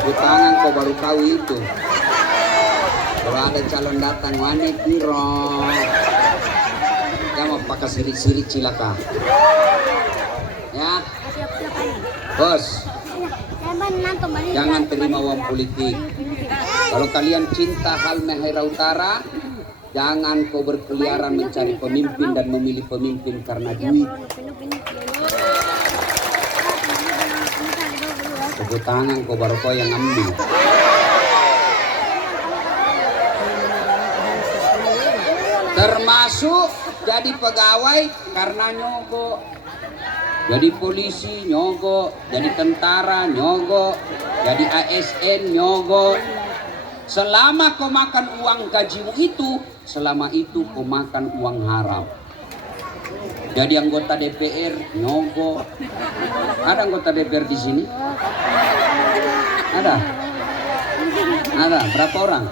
tepuk tangan kau baru tahu itu. Kalau ada calon datang, wane piro. Kamu pakai sirik-sirik cilaka. Ya, bos. Jangan terima uang politik. Kalau kalian cinta Halmahera Utara, jangan kau berkeliaran mencari pemimpin dan memilih pemimpin karena duit. Tepuk tangan kau baru kau yang ambil. Termasuk jadi pegawai karena nyogok, jadi polisi nyogok, jadi tentara nyogok, jadi ASN nyogok. Selama kau makan uang gajimu itu, selama itu kau makan uang haram. Jadi anggota DPR nyogok. Ada anggota DPR di sini? Ada? Ada. Berapa orang?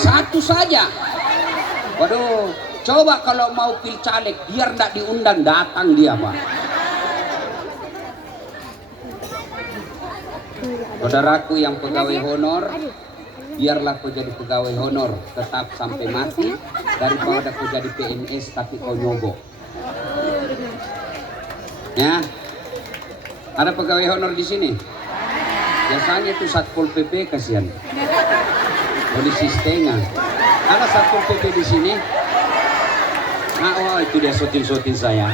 Satu saja. Waduh, coba kalau mau pil caleg, biar tidak diundang, datang dia, Pak. Saudaraku yang pegawai honor, biarlah kau jadi pegawai honor tetap sampai mati, daripada kau jadi PNS tapi kau nyogok. Ya, ada pegawai honor di sini. Biasanya itu Satpol PP kasihan. Polisi setengah. Ada Satpol PP di sini. Oh itu dia syuting saya.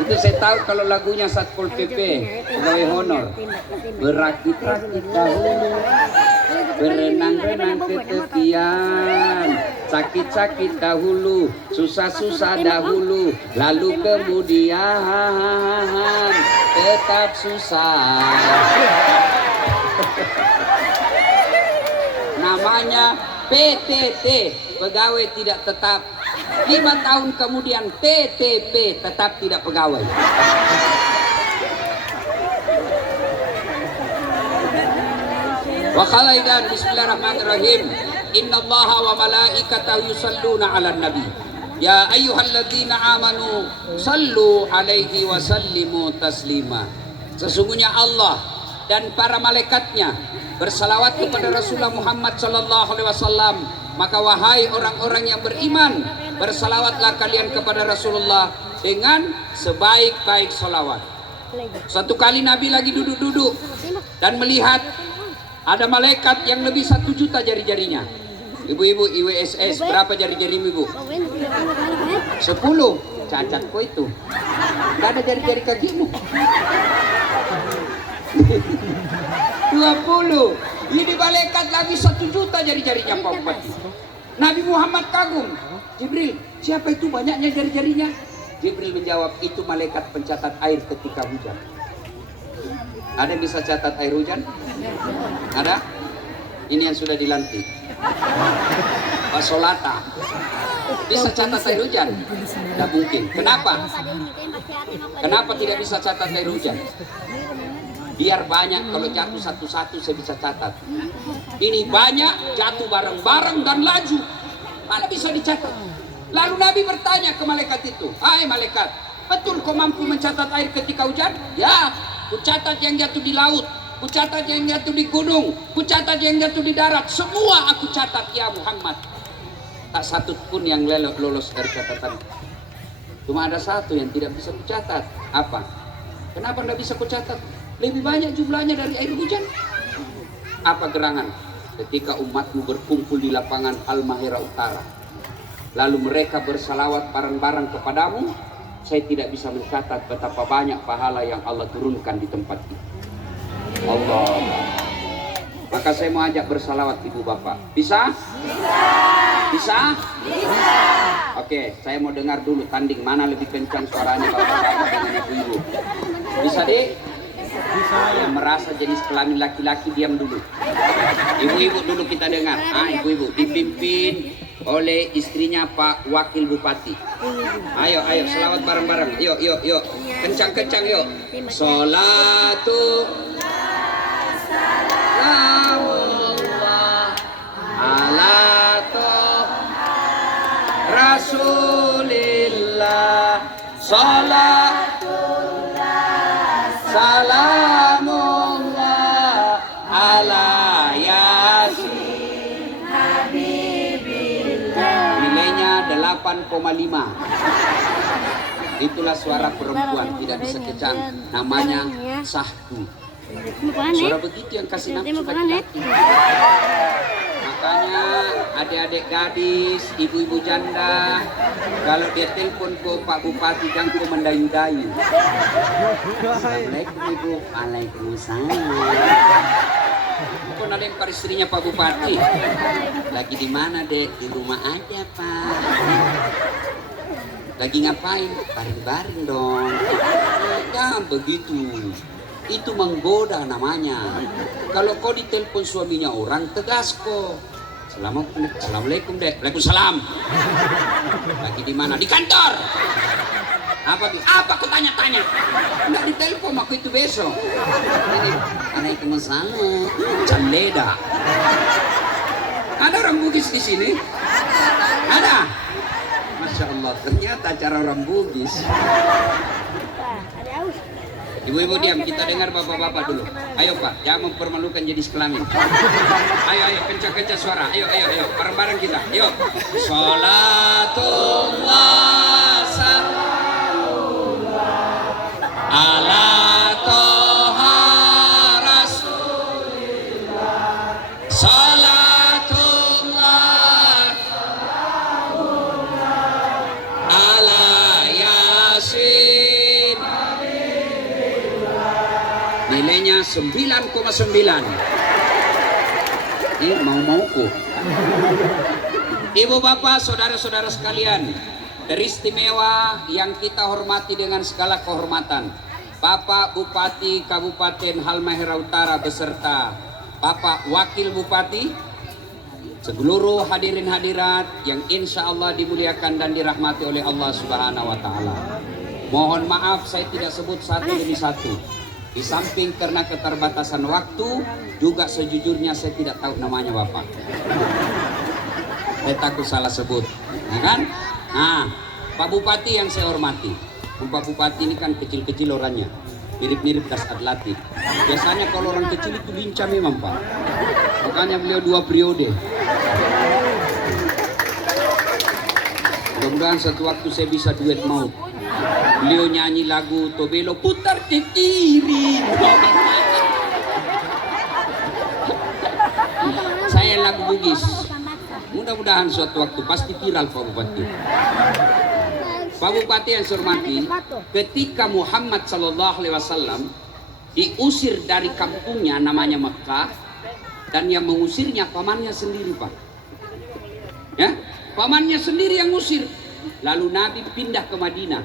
Itu saya tahu kalau lagunya Satpol PP, pegawai honor. Berakit-rakit dahulu, berenang-renang ke tepian, sakit-sakit dahulu, susah-susah dahulu, lalu kemudian tetap susah. Namanya PTT, pegawai tidak tetap. 5 tahun kemudian TTP, tetap tidak pegawai. Wa khalaidan bismillahirrahmanirrahim. Innallaha wa malaikatahu yusalluna 'alan nabi. Ya ayyuhalladzina amanu sallu alaihi wa sallimu taslima. Sesungguhnya Allah dan para malaikatnya bersalawat kepada Rasulullah Muhammad sallallahu alaihi wasallam. Maka wahai orang-orang yang beriman, bersalawatlah kalian kepada Rasulullah dengan sebaik-baik salawat. Satu kali Nabi lagi duduk-duduk dan melihat ada malaikat yang lebih 1 juta jari-jarinya. Ibu-ibu IWSS, berapa jari-jarimu ibu? 10. Cacat kok itu. Gak ada jari-jari kakimu. 20. Ini malaikat lagi 1 juta jari-jarinya Pak Bupati. Nabi Muhammad kagum. Jibril, siapa itu banyaknya jari-jarinya? Jibril menjawab, itu malaikat pencatat air ketika hujan. Ada yang bisa catat air hujan? Ada? Ini yang sudah dilantik. Pak Solata bisa catat air hujan? Tidak mungkin. Kenapa? Kenapa tidak bisa catat air hujan? Biar banyak, kalau jatuh satu-satu saya bisa catat. Ini banyak, jatuh bareng-bareng dan laju. Mana bisa dicatat? Lalu Nabi bertanya ke malaikat itu, hai malaikat, betul kau mampu mencatat air ketika hujan? Ya, ku catat yang jatuh di laut, ku catat yang jatuh di gunung, ku catat yang jatuh di darat. Semua aku catat ya Muhammad. Tak satu pun yang lolos dari catatan. Cuma ada satu yang tidak bisa kucatat. Apa? Kenapa tidak bisa kucatat? Lebih banyak jumlahnya dari air hujan. Apa gerangan? Ketika umatmu berkumpul di lapangan Halmahera Utara, lalu mereka bersalawat bareng-bareng kepadamu, saya tidak bisa mencatat betapa banyak pahala yang Allah turunkan di tempat itu. Allah. Maka saya mau ajak bersalawat ibu bapak. Bisa? Bisa? Bisa. Oke, saya mau dengar dulu tanding mana lebih kencang suaranya bapak-bapak dengan ibu-ibu. Bisa deh? Yang merasa jenis kelamin laki-laki diam dulu. Ibu-ibu dulu kita dengar. Ibu-ibu dipimpin oleh istrinya Pak Wakil Bupati. Ayo selawat bareng-bareng. Yuk. Kencang-kencang yuk. Sholatu salamullah ala Rasulillah. Salatullah salamun Itulah suara perempuan, tidak bisa kejang. Namanya sahdu. Suara begitu yang kasih nafsu laki-laki. Makanya adik-adik gadis, ibu-ibu janda, kalau dia telepon ke Pak Bupati jangan kau mendayu-dayu. Assalamualaikum Ibu. Waalaikumsalam. Kau lempar istrinya Pak Bupati. Lagi di mana Dek? Di rumah aja Pak. Lagi ngapain? Baring-baring dong. Jangan begitu. Itu menggoda namanya. Kalau kau ditelepon suaminya orang, tegas kok. Assalamualaikum Dek. Waalaikumsalam. Lagi di mana? Di kantor. Apa kau tanya-tanya? Enggak ditelepon aku itu besok. Waalaikumsalam. Caleda. Ada orang Bugis di sini? Ada. Masya Allah, ternyata cara orang Bugis. Ibu-ibu diam, kita dengar bapak-bapak dulu. Ayo Pak, jangan mempermalukan jadi sekelamin. Ayo, kencang-kencang suara. Ayo, bareng-bareng kita. Ayo. Salatullah ala toha rasulillah. Salatullah ala yasin. Nilainya 9,9. Ini mau-mauku. Ibu bapak, saudara-saudara sekalian, teristimewa yang kita hormati dengan segala kehormatan, Bapak Bupati Kabupaten Halmahera Utara beserta Bapak Wakil Bupati, seluruh hadirin hadirat yang insya Allah dimuliakan dan dirahmati oleh Allah Subhanahu wa Ta'ala. Mohon maaf saya tidak sebut satu demi satu. Di samping karena keterbatasan waktu, juga sejujurnya saya tidak tahu namanya Bapak. Saya takut salah sebut, ya kan? Nah, Pak Bupati yang saya hormati, Pak Bupati ini kan kecil-kecil orangnya, mirip-mirip Das Adlati. Biasanya kalau orang kecil itu lincah memang Pak. Makanya beliau 2 periode. Mudah-mudahan satu waktu saya bisa duet maut. Beliau nyanyi lagu Tobelo putar ke kiri. Saya lagu Bugis. Mudah-mudahan suatu waktu pasti viral Pak Bupati. Pak Bupati yang saya hormati, ketika Muhammad SAW diusir dari kampungnya namanya Mekah, dan yang mengusirnya pamannya sendiri Pak. Ya, pamannya sendiri yang ngusir. Lalu Nabi pindah ke Madinah.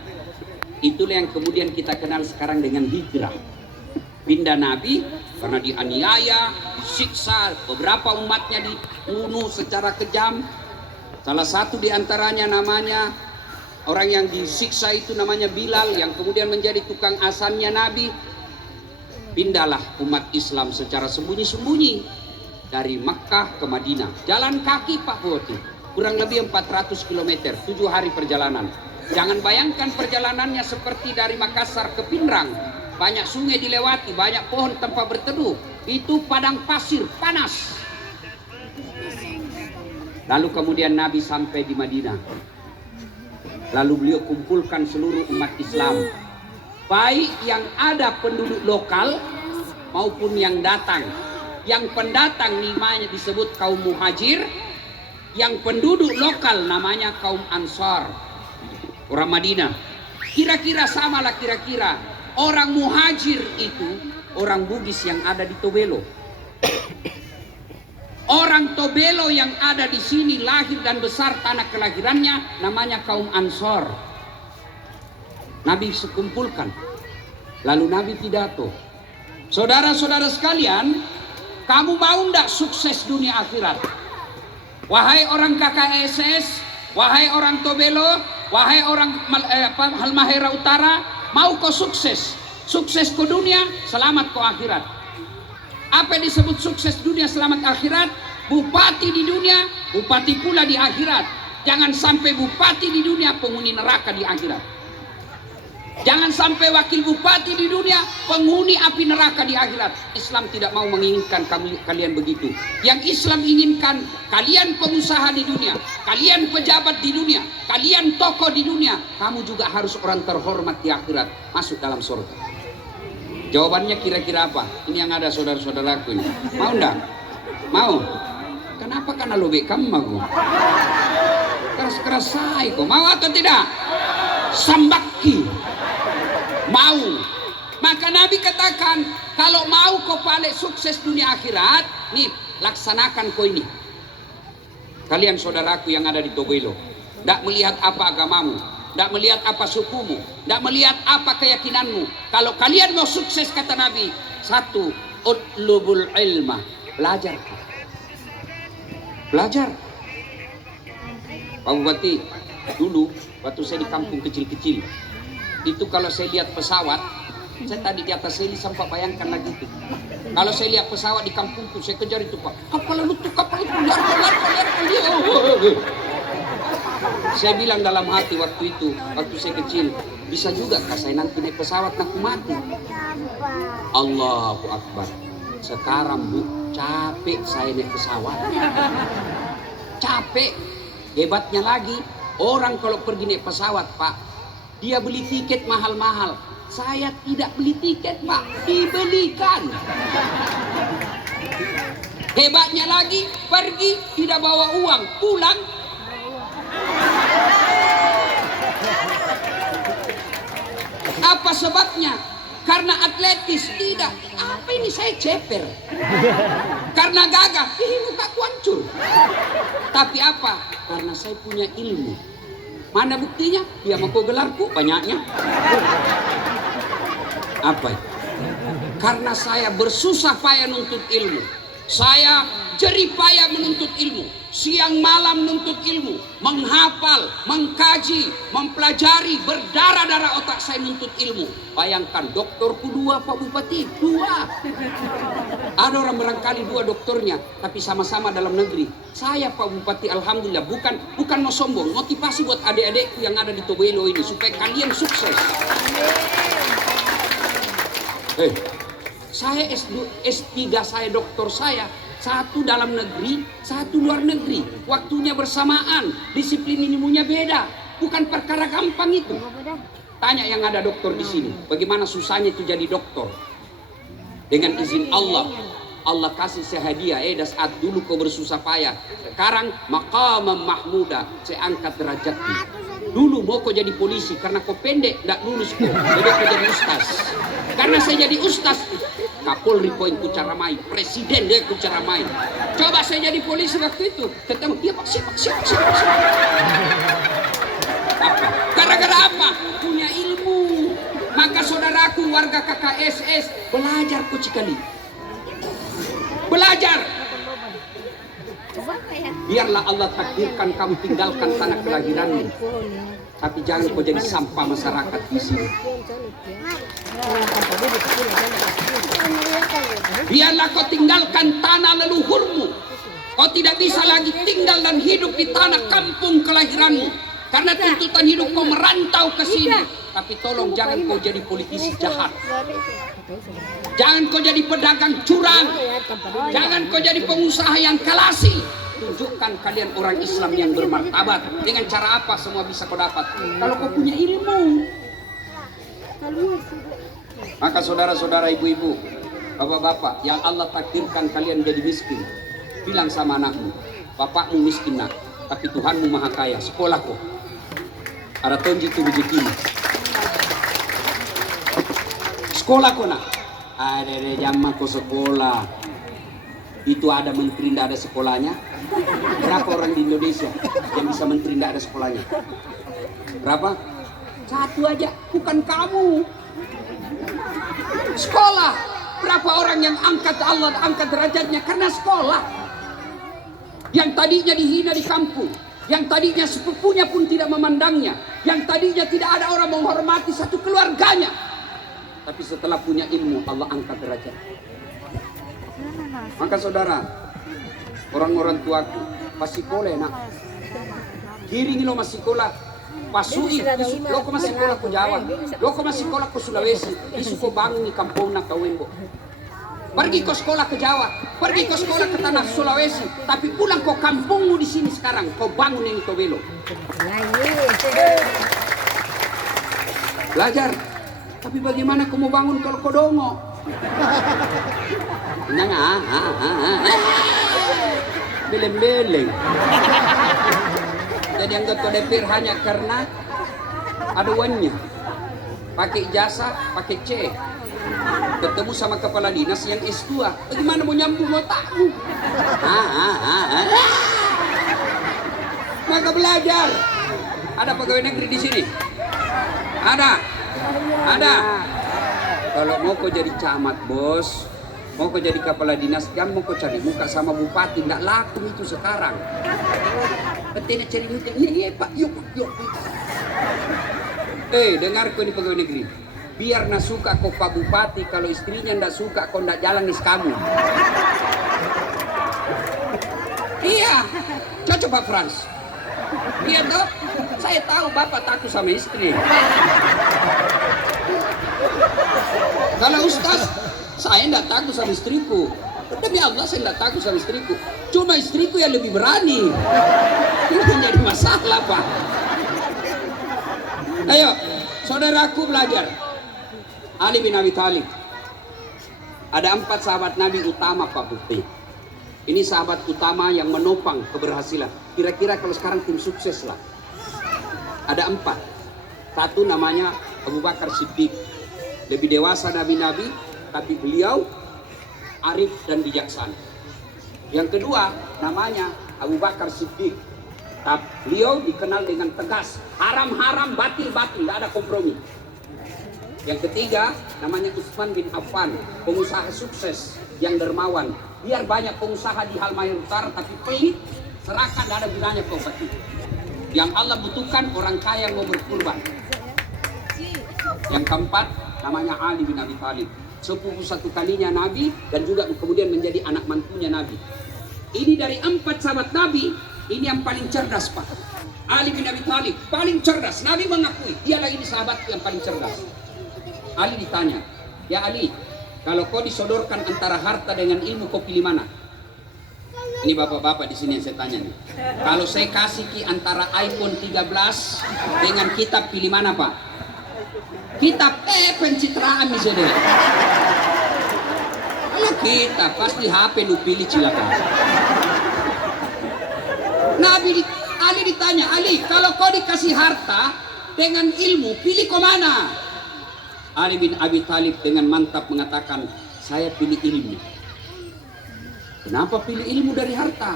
Itulah yang kemudian kita kenal sekarang dengan hijrah. Pindah Nabi karena dianiaya, disiksa, beberapa umatnya dibunuh secara kejam. Salah satu diantaranya namanya, orang yang disiksa itu namanya Bilal, yang kemudian menjadi tukang azannya Nabi. Pindahlah umat Islam secara sembunyi-sembunyi dari Makkah ke Madinah. Jalan kaki Pak Bupati, kurang lebih 400 km, 7 hari perjalanan. Jangan bayangkan perjalanannya seperti dari Makassar ke Pinrang. Banyak sungai dilewati, banyak pohon tempat berteduh. Itu padang pasir, panas. Lalu kemudian Nabi sampai di Madinah. Lalu beliau kumpulkan seluruh umat Islam, baik yang ada penduduk lokal maupun yang datang. Yang pendatang namanya disebut kaum muhajir, yang penduduk lokal namanya kaum ansar, orang Madinah. Kira-kira samalah kira-kira. Orang muhajir itu orang Bugis yang ada di Tobelo. Orang Tobelo yang ada di sini lahir dan besar tanah kelahirannya namanya kaum Ansor. Nabi sekumpulkan. Lalu Nabi pidato. Saudara-saudara sekalian, kamu mau ndak sukses dunia akhirat? Wahai orang KKSS, wahai orang Tobelo, wahai orang Halmahera Utara, mau kau sukses? Sukses ke dunia, selamat ke akhirat. Apa yang disebut sukses dunia selamat akhirat? Bupati di dunia, bupati pula di akhirat. Jangan sampai bupati di dunia, penghuni neraka di akhirat. Jangan sampai wakil bupati di dunia, penghuni api neraka di akhirat. Islam tidak mau menginginkan kalian begitu. Yang Islam inginkan, kalian pengusaha di dunia, kalian pejabat di dunia, kalian tokoh di dunia, kamu juga harus orang terhormat di akhirat, masuk dalam surga. Jawabannya kira-kira apa? Ini yang ada saudara-saudaraku ini. Mau enggak? Mau? Kenapa? Karena lo bekam aku. Keras-keras saya kok. Mau atau tidak? Sambaki. Mau. Maka Nabi katakan, kalau mau kau paling sukses dunia akhirat, nih laksanakan kau ini. Kalian saudaraku yang ada di Tobelo, tidak melihat apa agamamu, tidak melihat apa sukumu, tidak melihat apa keyakinanmu. Kalau kalian mau sukses, kata Nabi, satu, utlubul ilma, belajar. Belajar. Pak Bupati, dulu waktu saya di kampung kecil-kecil, itu kalau saya lihat pesawat, saya tadi di atas heli sampai bayangkan lagi itu. Kalau saya lihat pesawat di kampungku, saya kejar itu, Pak. Kapal laut, liar. Saya bilang dalam hati waktu itu, waktu saya kecil, bisa juga kah saya nanti naik pesawat aku mati. Allahu Akbar. Sekarang Bu, capek saya naik pesawat. Capek. Hebatnya lagi, orang kalau pergi naik pesawat, Pak, dia beli tiket mahal-mahal. Saya tidak beli tiket, Pak, dibelikan. Hebatnya lagi, pergi tidak bawa uang, pulang. Apa sebabnya? Karena atletis. Tidak. Apa ini saya ceper? Karena gagah. Mukaku hancur. Tapi apa? Karena saya punya ilmu. Mana buktinya? Ya mau gelarku banyaknya. Apa itu? Karena saya bersusah payah menuntut ilmu. Saya jerih payah menuntut ilmu. Siang malam menuntut ilmu. Menghafal, mengkaji, mempelajari. Berdarah-darah otak saya menuntut ilmu. Bayangkan, doktorku 2, Pak Bupati. 2. Ada orang barangkali 2 doktornya, tapi sama-sama dalam negeri. Saya, Pak Bupati, alhamdulillah, bukan mau sombong. Motivasi buat adik-adikku yang ada di Tobelo ini. Supaya kalian sukses. Saya S3 saya, doktor saya, 1 dalam negeri, 1 luar negeri. Waktunya bersamaan, disiplin ilmunya beda. Bukan perkara gampang itu. Tanya yang ada doktor di sini, bagaimana susahnya itu jadi doktor. Dengan izin Allah, Allah kasih saya hadiah. Das saat dulu kau bersusah payah. Sekarang maqamam mahmuda, saya angkat derajatnya. Dulu mau kau jadi polisi, karena kau pendek, tidak lulus kau. Jadi kau jadi ustaz. Karena saya jadi ustaz, Kapolri poin ku cara main, presiden dia ku cara main. Coba saya jadi polisi waktu itu, ketemu dia Pak, siapa? Apa? Gara-gara apa? Punya ilmu. Maka saudaraku warga KKSS, belajar ku cikali. Belajar. Biarlah Allah takdirkan kamu tinggalkan tanah kelahiranmu. Tapi jangan kau jadi sampah masyarakat di sini. Biarlah kau tinggalkan tanah leluhurmu. Kau tidak bisa lagi tinggal dan hidup di tanah kampung kelahiranmu. Karena tuntutan hidup kau merantau ke sini. Tapi tolong jangan kau jadi politisi jahat. Jangan kau jadi pedagang curang. Jangan kau jadi pengusaha yang kalasi. Tunjukkan kalian orang Islam yang bermartabat. Dengan cara apa semua bisa kau dapat? Kalau kau punya ilmu. Maka saudara-saudara, ibu-ibu, bapak-bapak, yang Allah takdirkan kalian jadi miskin, bilang sama anakmu, bapakmu miskin nak, tapi Tuhanmu maha kaya. Sekolah kok. Ada tonji tu rezeki. Sekolah kok nak. Ada zaman kau sekolah. Itu ada menteri tidak ada sekolahnya. Berapa orang di Indonesia yang bisa menteri tidak ada sekolahnya? Berapa? 1 aja, bukan kamu. Sekolah. Berapa orang yang angkat Allah, angkat derajatnya karena sekolah. Yang tadinya dihina di kampung, yang tadinya sepupunya pun tidak memandangnya, yang tadinya tidak ada orang menghormati satu keluarganya, tapi setelah punya ilmu Allah angkat derajat. Maka saudara, orang-orang tuaku, masih sekolah nak, kiring lo masih sekolah, Pasui, lo ko masih sekolah ke Jawa, lo ko masih sekolah ke Sulawesi, isu ko bangun di kampung na Kawembo. Pergi ke sekolah ke Jawa, pergi ke sekolah ke tanah Sulawesi, tapi pulang ke kampungmu di sini sekarang, kau bangun yang Tobelo. Belajar, tapi bagaimana kau mau bangun kalau kau dongo? Nang beleng-beleng. Jadi anggota DPR hanya karena ada uangnya, pakai jasa, pakai C, ketemu sama kepala dinas yang S2, bagaimana mau nyambung otakmu? Maka belajar. Ada pegawai negeri di sini? Ada. Kalau mau kau jadi camat, bos, mau kau jadi kepala dinas, kan mau kau cari muka sama bupati, nggak laku itu sekarang. Betina cari muka, iya pak, yuk. Dengar kau ini pegawai negeri, biar nak suka kau pak bupati, kalau istrinya nggak suka kau nggak jalan nis kamu. Iya, cocok Pak Frans. Iya toh, saya tahu bapak takut sama istri. Kalau Ustaz, saya nggak takut sama istriku. Demi Allah saya nggak takut sama istriku. Cuma istriku yang lebih berani. Ini menjadi masalah Pak. Ayo, saudaraku belajar. Ali bin Abi Thalib. Ada 4 sahabat Nabi utama Pak Bukti. Ini sahabat utama yang menopang keberhasilan. Kira-kira kalau sekarang tim sukses lah. Ada 4. Satu namanya Abu Bakar Siddiq. Lebih dewasa nabi-nabi, tapi beliau arif dan bijaksana. Yang kedua namanya Abu Bakar Siddiq. Beliau dikenal dengan tegas, haram-haram, batil-batil, tidak ada kompromi. Yang ketiga namanya Utsman bin Affan, pengusaha sukses yang dermawan. Biar banyak pengusaha di Halmahera Utara tapi pelit, serakah, tidak ada gunanya properti. Yang Allah butuhkan orang kaya yang mau berkurban. Yang keempat namanya Ali bin Abi Thalib, sepupu satu kalinya Nabi dan juga kemudian menjadi anak mantunya Nabi. Ini dari 4 sahabat Nabi, ini yang paling cerdas Pak. Ali bin Abi Thalib paling cerdas. Nabi mengakui dialah ini sahabat yang paling cerdas. Ali ditanya, ya Ali, kalau kau disodorkan antara harta dengan ilmu, kau pilih mana? Ini bapak-bapak di sini yang saya tanya nih. Kalau saya kasih antara iPhone 13 dengan kitab, pilih mana Pak? Kitab pencitraan nih saudara. Kalau kitab pasti HP lu pilih silakan. Ali ditanya, Ali, kalau kau dikasih harta dengan ilmu, pilih kau mana? Ali bin Abi Thalib dengan mantap mengatakan, saya pilih ilmu. Kenapa pilih ilmu dari harta?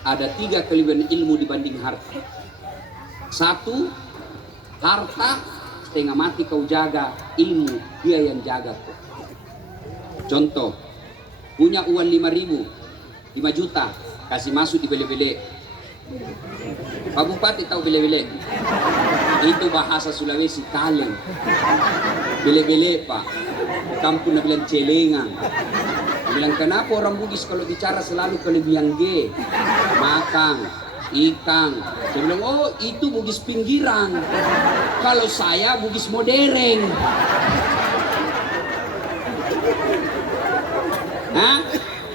Ada 3 kelebihan ilmu dibanding harta. 1, harta setengah mati kau jaga, ilmu dia yang jaga kau. Contoh, punya uang 5 juta, kasih masuk di bele-bele. Pak Bupati tahu bele-bele? Itu bahasa Sulawesi, kaleng. Bele-bele Pak, kampung na bilang celengan. Bilang kenapa orang Bugis kalau bicara selalu kelebihan G, makang, ikan. Saya bilang, oh itu Bugis pinggiran. Kalau saya Bugis modern. Hah?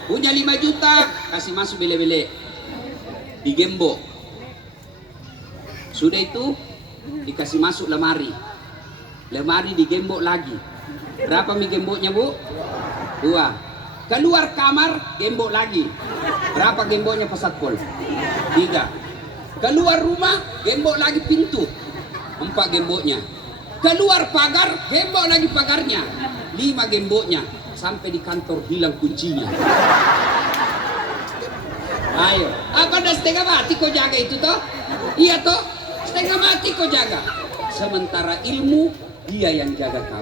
Punya 5 juta, kasih masuk bele-bele. Di gembok. Sudah itu dikasih masuk lemari. Lemari digembok lagi. Berapa mi gemboknya Bu? 2. Keluar kamar gembok lagi. Berapa gemboknya Pak Satpol? 3. Keluar rumah gembok lagi pintu. 4 gemboknya. Keluar pagar gembok lagi pagarnya. 5 gemboknya. Sampai di kantor hilang kuncinya. Ayo, apa dah setengah mati kau jaga itu toh? Iya toh, setengah mati kau jaga. Sementara ilmu dia yang jaga kau.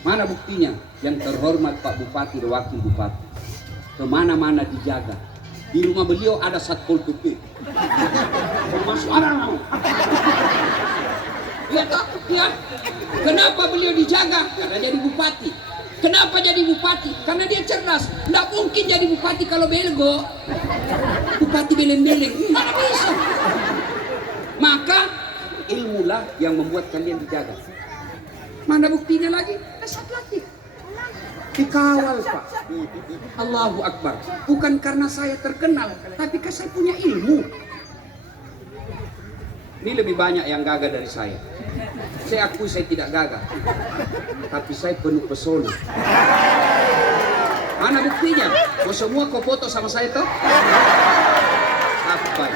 Mana buktinya? Yang terhormat Pak Bupati dan Wakil Bupati. Kemana-mana dijaga. Di rumah beliau ada Satpol PP. Masuk orang. Iya toh? Iya. Kenapa beliau dijaga? Karena jadi bupati. Kenapa jadi bupati? Karena dia cerdas. Nggak mungkin jadi bupati kalau belgo. Bupati beleng-beleng, mana bisa. Maka ilmu lah yang membuat kalian dijaga. Mana buktinya lagi? Kasat latih. Dikawal Pak. Allahu Akbar. Bukan karena saya terkenal, tapi karena saya punya ilmu. Ini lebih banyak yang gagah dari saya. Saya akui saya tidak gagah, tapi saya penuh pesona. Mana buktinya? Kau semua kau foto sama saya toh? Apa?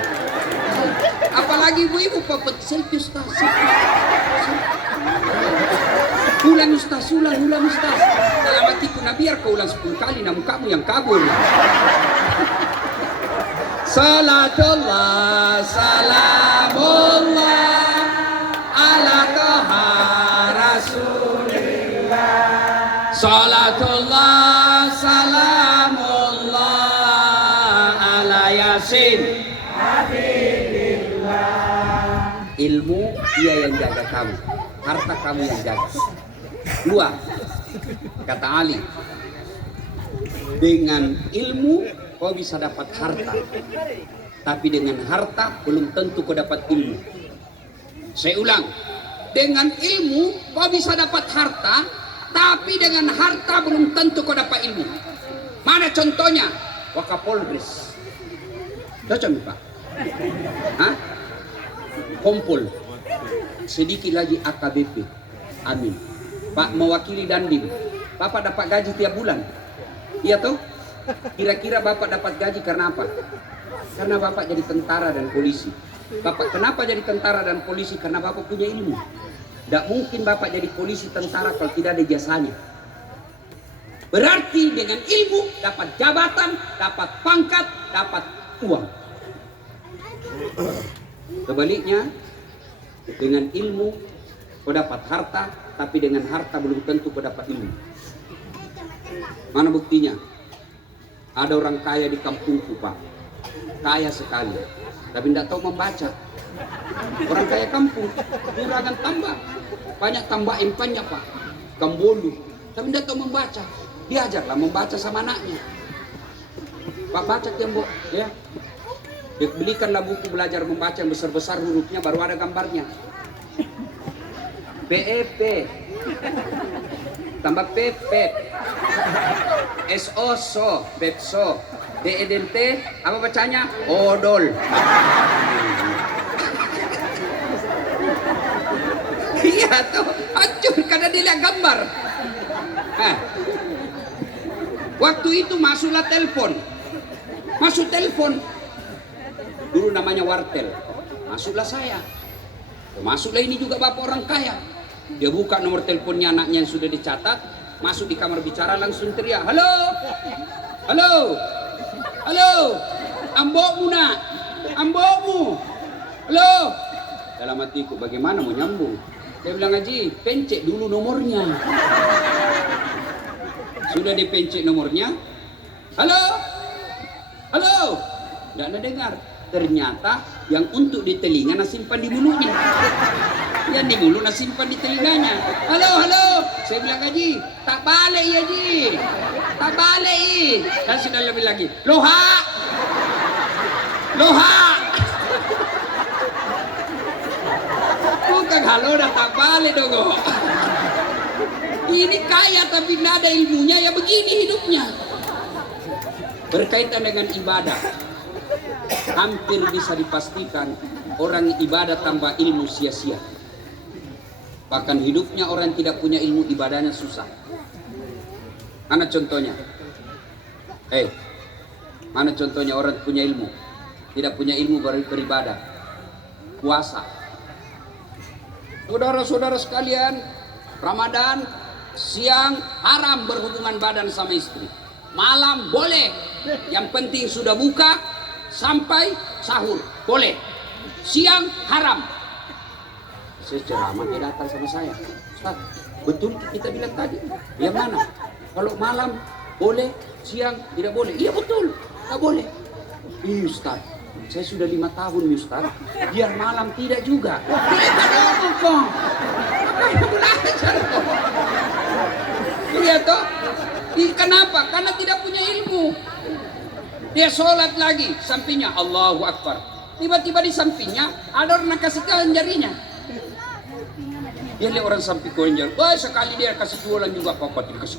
Apalagi ibu-ibu popet selfie Ustaz. Ulang Ustaz, ulang Ustaz. Dalam hatiku, nah biar kau ulang 10 kali, namun kamu yang kabur. Salatullah, salamullah ala toha rasulillah. Salatullah, salamullah ala yasin habibillah. Ilmu dia yang jaga kamu, harta kamu yang jaga. Dua, kata Ali, dengan ilmu kau bisa dapat harta, tapi dengan harta belum tentu kau dapat ilmu. Saya ulang, dengan ilmu kau bisa dapat harta, tapi dengan harta belum tentu kau dapat ilmu. Mana contohnya? Wakapolres, cocok Pak? Hah? Kompol, sedikit lagi AKBP, amin. Pak mewakili Dandim, Bapak dapat gaji tiap bulan, iya toh? Kira-kira Bapak dapat gaji karena apa? Karena Bapak jadi tentara dan polisi. Bapak kenapa jadi tentara dan polisi? Karena Bapak punya ilmu. Tidak mungkin Bapak jadi polisi tentara kalau tidak ada jasanya. Berarti dengan ilmu dapat jabatan, dapat pangkat, dapat uang. Sebaliknya, dengan ilmu kau dapat harta, tapi dengan harta belum tentu kau dapat ilmu. Mana buktinya? Ada orang kaya di kampungku Pak, kaya sekali, tapi tidak tahu membaca. Orang kaya kampung, juragan tambak, banyak tambak empannya Pak, Kambolu, tapi tidak tahu membaca. Diajarlah membaca sama anaknya. Pak baca tembok, ya. Belikanlah buku belajar membaca yang besar-besar hurufnya, baru ada gambarnya. PEP, tambah pepet, SO, pepso, DEDT, apa bacanya? Odol. Iya tuh, hancur karena dia lihat gambar. Waktu itu masuklah telepon. Masuk telepon. Dulu namanya wartel. Masuklah saya. Masuklah ini juga bapak orang kaya. Dia buka nomor teleponnya anaknya yang sudah dicatat. Masuk di kamar bicara langsung teriak. Halo. Halo. Halo. Ambokmu nak. Ambokmu. Halo. Dalam hatiku bagaimana mau nyambung. Dia bilang Haji, pencet dulu nomornya. Sudah dipencet nomornya. Halo. Halo. Tidak ada dengar. Ternyata yang untuk di telinga nak simpan di mulutnya. Yang di mulut nak simpan di telinganya. Halo, halo. Saya bilang Haji, tak balik ya Haji. Tak balik. Dan sudah lebih lagi. Loha. Loha. Bukan halo dah tak balik dong. Ini kaya tapi tidak ada ilmunya, ya begini hidupnya. Berkaitan dengan ibadah, hampir bisa dipastikan orang ibadah tanpa ilmu sia-sia. Bahkan hidupnya orang yang tidak punya ilmu ibadahnya susah. Mana contohnya? Mana contohnya orang punya ilmu? Tidak punya ilmu baru beribadah. Puasa. Saudara-saudara sekalian, Ramadan siang haram berhubungan badan sama istri. Malam boleh. Yang penting sudah buka sampai sahur boleh. Siang haram. Saya ceramah dia datang sama saya. Ustaz, betul kita bilang tadi. Yang mana? Kalau malam boleh, siang tidak boleh. Iya betul, tak boleh. Iya Ustaz, saya sudah 5 tahun nih Ustaz. Biar malam tidak juga. Tidak dong kok. Apa yang belajar kok? Iya toh? Kenapa? Karena tidak punya ilmu. Dia sholat lagi, sampingnya Allahu Akbar. Tiba-tiba di sampingnya ada orang kasih kawan jarinya. Dia lihat orang samping konjer, wah sekali dia kasih jualan juga apa-apa tidak kasih.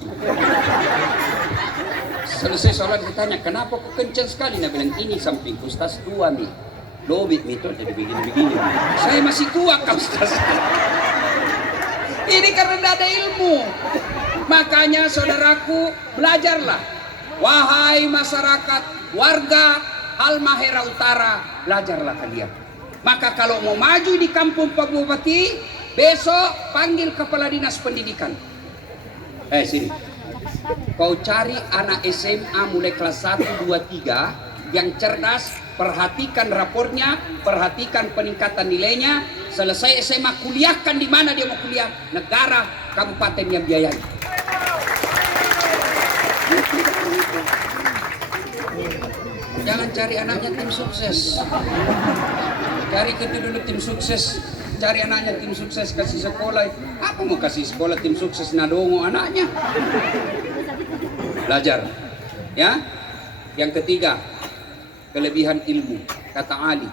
Selesai sholat ditanya, kenapa kok kencang sekali? Dia bilang, ini samping Ustaz tua nih. Lobit itu jadi begini-begini. Saya masih tua kak Ustaz. Ini karena tidak ada ilmu. Makanya saudaraku, belajarlah. Wahai masyarakat, warga Halmahera Utara, belajarlah kalian. Maka kalau mau maju di kampung Pak Bupati, besok panggil kepala dinas pendidikan. Sini. Kau cari anak SMA mulai kelas 1, 2, 3 yang cerdas, perhatikan rapornya, perhatikan peningkatan nilainya. Selesai SMA kuliahkan di mana dia mau kuliah, negara, kabupaten yang biayai. Jangan cari anaknya tim sukses. Cari itu dulu tim sukses. Cari anaknya tim sukses, kasih sekolah. Apa mau kasih sekolah tim sukses nadongo anaknya? Belajar. Ya. Yang ketiga, kelebihan ilmu. Kata Ali,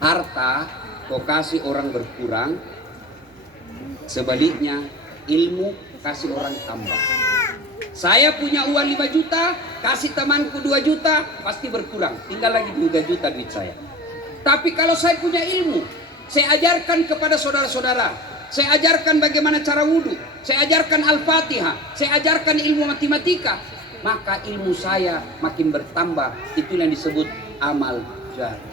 harta kau kasih orang berkurang, sebaliknya ilmu kasih orang tambah. Saya punya uang 5 juta, kasih temanku 2 juta, pasti berkurang. Tinggal lagi 2 juta duit saya. Tapi kalau saya punya ilmu, saya ajarkan kepada saudara-saudara, saya ajarkan bagaimana cara wudhu, saya ajarkan Al-Fatihah, saya ajarkan ilmu matematika, maka ilmu saya makin bertambah. Itu yang disebut amal jari.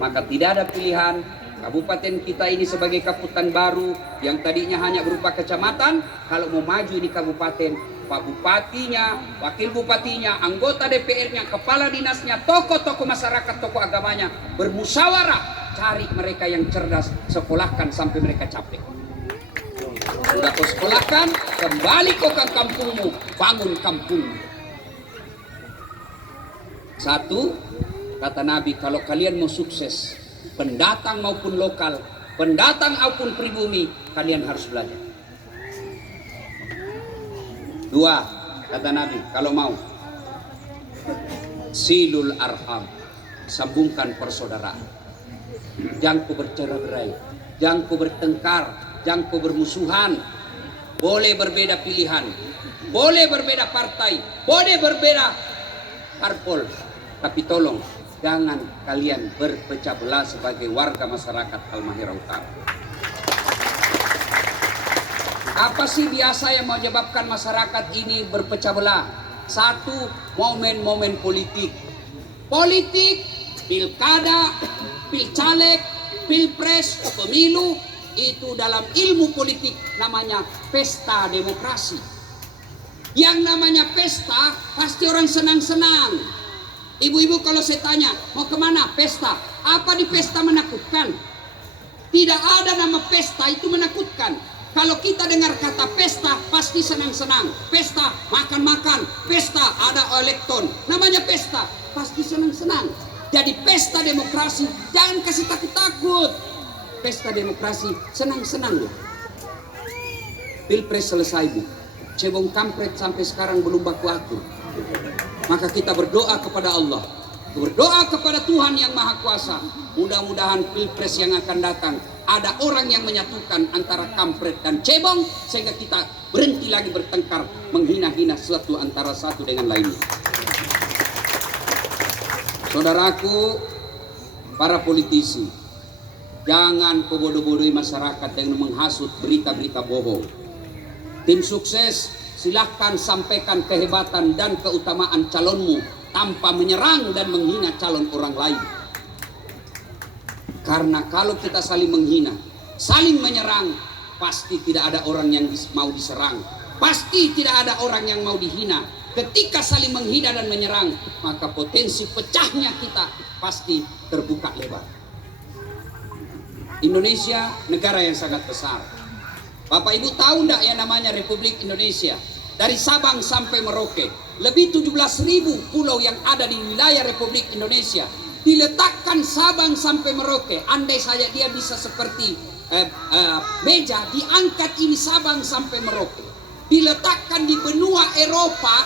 Maka tidak ada pilihan. Kabupaten kita ini sebagai kabupaten baru yang tadinya hanya berupa kecamatan, kalau mau maju di kabupaten, Pak Bupatinya, Wakil Bupatinya, anggota DPR-nya, kepala dinasnya, tokoh-tokoh masyarakat, tokoh agamanya bermusyawarah, cari mereka yang cerdas, sekolahkan sampai mereka capek. Sudah kau sekolahkan, kembali kau ke kampungmu, bangun kampungmu. Satu, kata Nabi, kalau kalian mau sukses, pendatang maupun lokal, pendatang maupun pribumi, kalian harus belajar. Dua, kata Nabi, kalau mau, silul arham, sambungkan persaudaraan. Jangan kau bercerai-berai, jangan kau bertengkar, jangan kau bermusuhan. Boleh berbeda pilihan, boleh berbeda partai, boleh berbeda parpol, tapi tolong jangan kalian berpecah belah sebagai warga masyarakat Halmahera Utara. Apa sih biasa yang menyebabkan masyarakat ini berpecah belah? Satu, momen-momen politik. Politik, pilkada, pilcaleg, pilpres, pemilu, itu dalam ilmu politik namanya pesta demokrasi. Yang namanya pesta, pasti orang senang-senang. Ibu-ibu kalau saya tanya, mau kemana? Pesta. Apa di pesta menakutkan? Tidak ada nama pesta itu menakutkan. Kalau kita dengar kata pesta, pasti senang-senang. Pesta, makan-makan. Pesta, ada elektron. Namanya pesta, pasti senang-senang. Jadi pesta demokrasi, jangan kasih takut-takut. Pesta demokrasi, senang-senang loh. Pilpres selesai, Bu. Cebong kampret sampai sekarang belum baku aku. Maka kita berdoa kepada Allah, berdoa kepada Tuhan yang Maha Kuasa. Mudah-mudahan pilpres yang akan datang ada orang yang menyatukan antara kampret dan cebong, sehingga kita berhenti lagi bertengkar, menghina-hina suatu antara satu dengan lainnya. Saudaraku, para politisi, jangan kebodoh-bodohi masyarakat dengan menghasut berita-berita bohong. Tim sukses, silahkan sampaikan kehebatan dan keutamaan calonmu tanpa menyerang dan menghina calon orang lain. Karena kalau kita saling menghina, saling menyerang, pasti tidak ada orang yang mau diserang. Pasti tidak ada orang yang mau dihina. Ketika saling menghina dan menyerang, maka potensi pecahnya kita pasti terbuka lebar. Indonesia negara yang sangat besar. Bapak Ibu tahu enggak yang namanya Republik Indonesia? Dari Sabang sampai Merauke, lebih 17.000 pulau yang ada di wilayah Republik Indonesia. Diletakkan Sabang sampai Merauke, andai saja dia bisa seperti meja, diangkat ini Sabang sampai Merauke. Diletakkan di benua Eropa,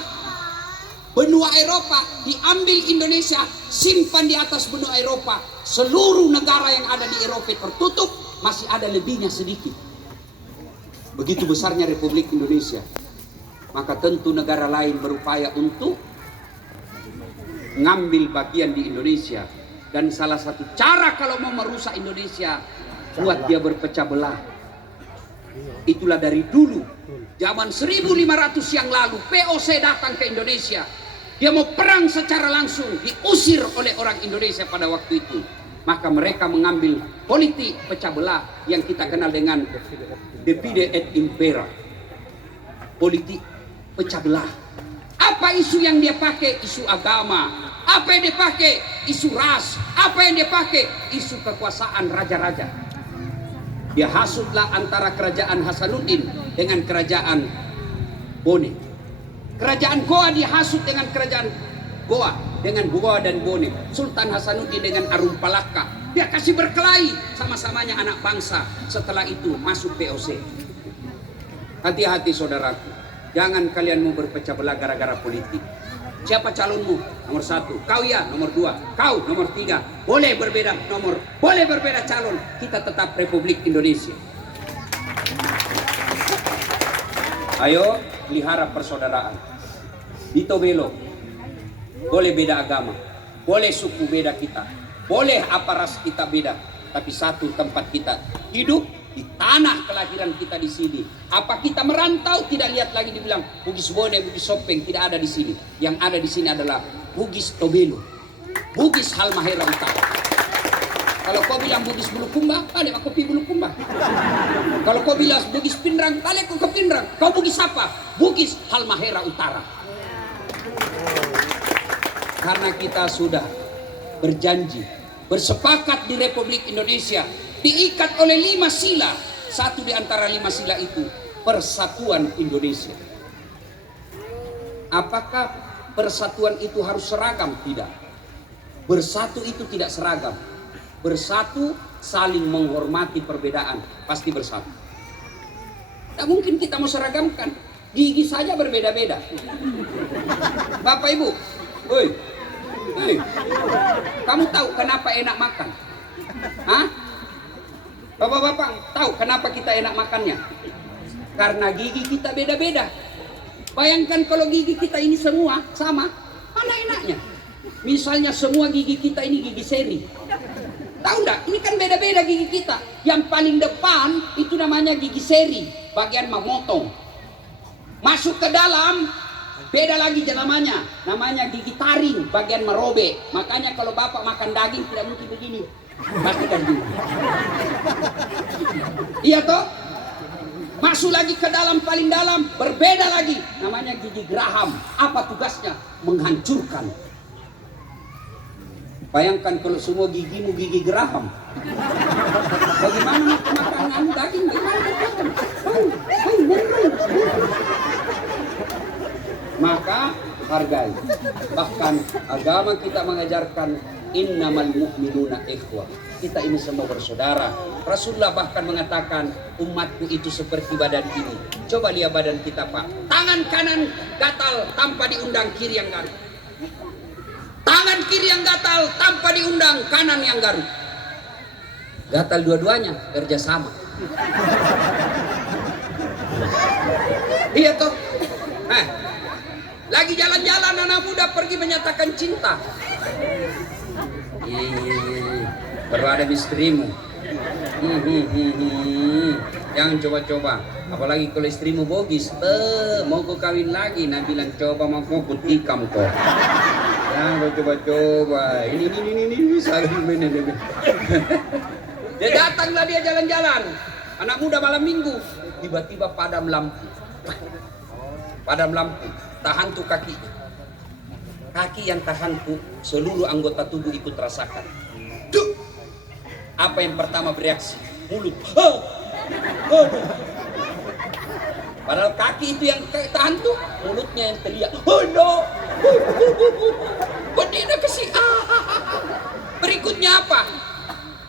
diambil Indonesia, simpan di atas benua Eropa. Seluruh negara yang ada di Eropa tertutup, masih ada lebihnya sedikit. Begitu besarnya Republik Indonesia, maka tentu negara lain berupaya untuk ngambil bagian di Indonesia. Dan salah satu cara kalau mau merusak Indonesia, buat dia berpecah belah. Itulah dari dulu, zaman 1500 yang lalu, POC datang ke Indonesia. Dia mau perang secara langsung, diusir oleh orang Indonesia pada waktu itu. Maka mereka mengambil politik pecah belah yang kita kenal dengan divide et impera. Politik pecah belah. Apa isu yang dia pakai? Isu agama. Apa yang dia pakai? Isu ras. Apa yang dia pakai? Isu kekuasaan raja-raja. Dia hasutlah antara kerajaan Hasanuddin dengan kerajaan Bone. Kerajaan Goa dihasut dengan kerajaan Goa, dengan Goa dan Bone. Sultan Hasanuddin dengan Arumpalaka. Dia kasih berkelahi, sama-samanya anak bangsa. Setelah itu masuk POC. Hati-hati saudaraku, jangan kalian mau berpecah belah gara-gara politik. Siapa calonmu? Nomor 1. Kau ya, nomor 2. Kau nomor 3. Boleh berbeda nomor, boleh berbeda calon. Kita tetap Republik Indonesia. Ayo pelihara persaudaraan. Dito Belo, boleh beda agama, boleh suku beda kita, boleh apa ras kita beda, tapi satu tempat kita hidup di tanah kelahiran kita di sini. Apa kita merantau tidak lihat lagi dibilang Bugis Bone, Bugis Sopeng, tidak ada di sini. Yang ada di sini adalah Bugis Tobelo, Bugis Halmahera Utara. Kalau kau bilang Bugis Bulukumba, balik aku pi Bulukumba. Kalau kau bilang Bugis Pindrang, balik aku ke Pindrang. Kau Bugis apa? Bugis Halmahera Utara. Karena kita sudah berjanji, bersepakat di Republik Indonesia, diikat oleh 5 sila. Satu di antara 5 sila itu persatuan Indonesia. Apakah persatuan itu harus seragam? Tidak. Bersatu itu tidak seragam. Bersatu saling menghormati perbedaan, pasti bersatu. Tak mungkin kita mau seragamkan, gigi saja berbeda-beda. Bapak Ibu, woi, kamu tahu kenapa enak makan? Hah? Bapak-bapak tahu kenapa kita enak makannya? Karena gigi kita beda-beda. Bayangkan kalau gigi kita ini semua sama, mana enaknya? Misalnya semua gigi kita ini gigi seri. Tahu enggak? Ini kan beda-beda gigi kita. Yang paling depan itu namanya gigi seri, bagian memotong. Masuk ke dalam beda lagi namanya. Namanya gigi taring, bagian merobek. Makanya kalau bapak makan daging tidak mungkin begini. Pasti kan gini. Iya toh? Masuk lagi ke dalam, paling dalam, berbeda lagi. Namanya gigi geraham. Apa tugasnya? Menghancurkan. Bayangkan kalau semua gigimu gigi geraham. Bagaimana makanan daging? Maka hargai. Bahkan agama kita mengajarkan innamal mu'minuna ikhwah. Kita ini semua bersaudara. Rasulullah bahkan mengatakan umatku itu seperti badan ini. Coba lihat badan kita, Pak. Tangan kanan gatal tanpa diundang kiri yang garuk. Tangan kiri yang gatal tanpa diundang kanan yang garuk. Gatal dua-duanya kerjasama. Iya toh. Lagi jalan-jalan anak muda pergi menyatakan cinta. Perlu ada istrimu. Jangan coba-coba. Apalagi kalau istrimu bogis, mau kau kawin lagi, nah bilang coba mau kau tikam kok. Jangan coba-coba. Ini bisa gimana ini. Dia datanglah dia jalan-jalan. Anak muda malam minggu, tiba-tiba padam lampu. Padam lampu, tahan tuh kaki. Kaki yang tahan tuh seluruh anggota tubuh ikut rasakan. Duh! Apa yang pertama bereaksi? Mulut. Padahal kaki itu yang tahan tuh, mulutnya yang teriak. Oh no! Bedina kesih. Berikutnya apa?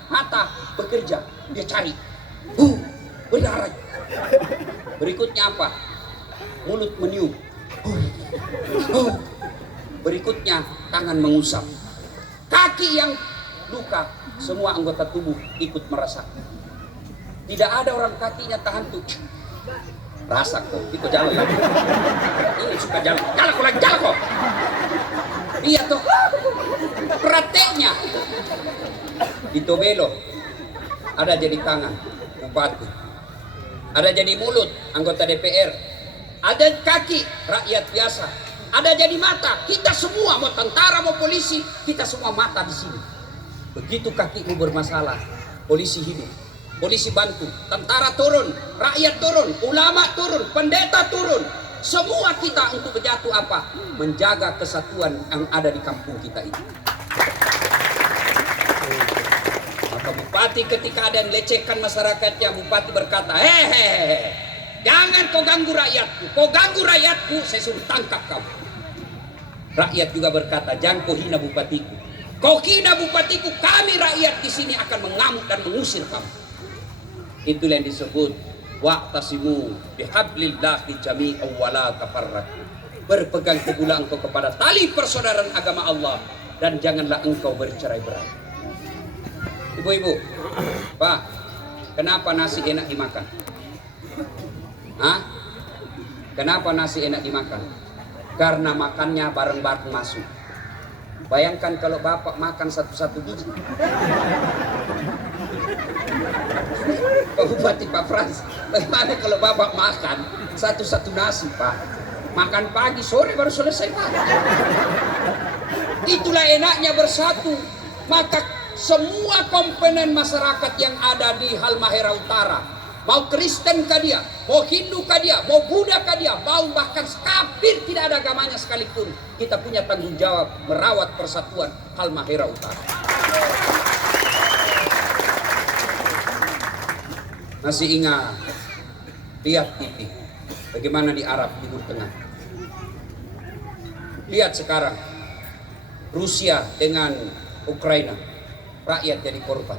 Mata bekerja, dia cari. Berdarah. Berikutnya apa? Mulut meniup. Berikutnya tangan mengusap. Kaki yang luka, semua anggota tubuh ikut merasakan. Tidak ada orang kakinya tahan tuh. Rasa kok, itu jalan lagi. Ini suka jalan kok lagi jalan kok. Iya tuh, prakteknya. Itu belok, ada jadi tangan, bupati. Ada jadi mulut, anggota DPR. Ada kaki, rakyat biasa. Ada jadi mata, kita semua, mau tentara, mau polisi, kita semua mata di sini. Begitu kakimu bermasalah, polisi hidup. Polisi bantu, tentara turun, rakyat turun, ulama turun, pendeta turun. Semua kita untuk berjatuh apa? Menjaga kesatuan yang ada di kampung kita ini. Maka bupati ketika ada yang lecehkan masyarakatnya, bupati berkata, hehehe, jangan kau ganggu rakyatku. Kau ganggu rakyatku, saya suruh tangkap kau. Rakyat juga berkata, jangan kau hina bupatiku. Kau hina bupatiku, kami rakyat di sini akan mengamuk dan mengusir kamu. Itulah yang disebut wa'tasimu bihablillahi jami'an wa la tafarraqu. Berpegang teguhlah engkau kepada tali persaudaraan agama Allah dan janganlah engkau bercerai-berai. Ibu-ibu, Pak, kenapa nasi enak dimakan? Hah? Kenapa nasi enak dimakan? Karena makannya bareng-bareng masuk. Bayangkan kalau bapak makan satu-satu biji. Pak Bupati, Pak Frans, bagaimana kalau bapak makan satu-satu nasi, Pak? Makan pagi, sore baru selesai, Pak. Itulah enaknya bersatu. Maka semua komponen masyarakat yang ada di Halmahera Utara, mau Kristen kah dia, mau Hindu kah dia, mau Buddha kah dia, mau bahkan kafir tidak ada agamanya sekalipun, kita punya tanggung jawab merawat persatuan Halmahera Utara. Masih ingat, lihat TV, bagaimana di Arab Timur Tengah. Lihat sekarang, Rusia dengan Ukraina, rakyat jadi korban.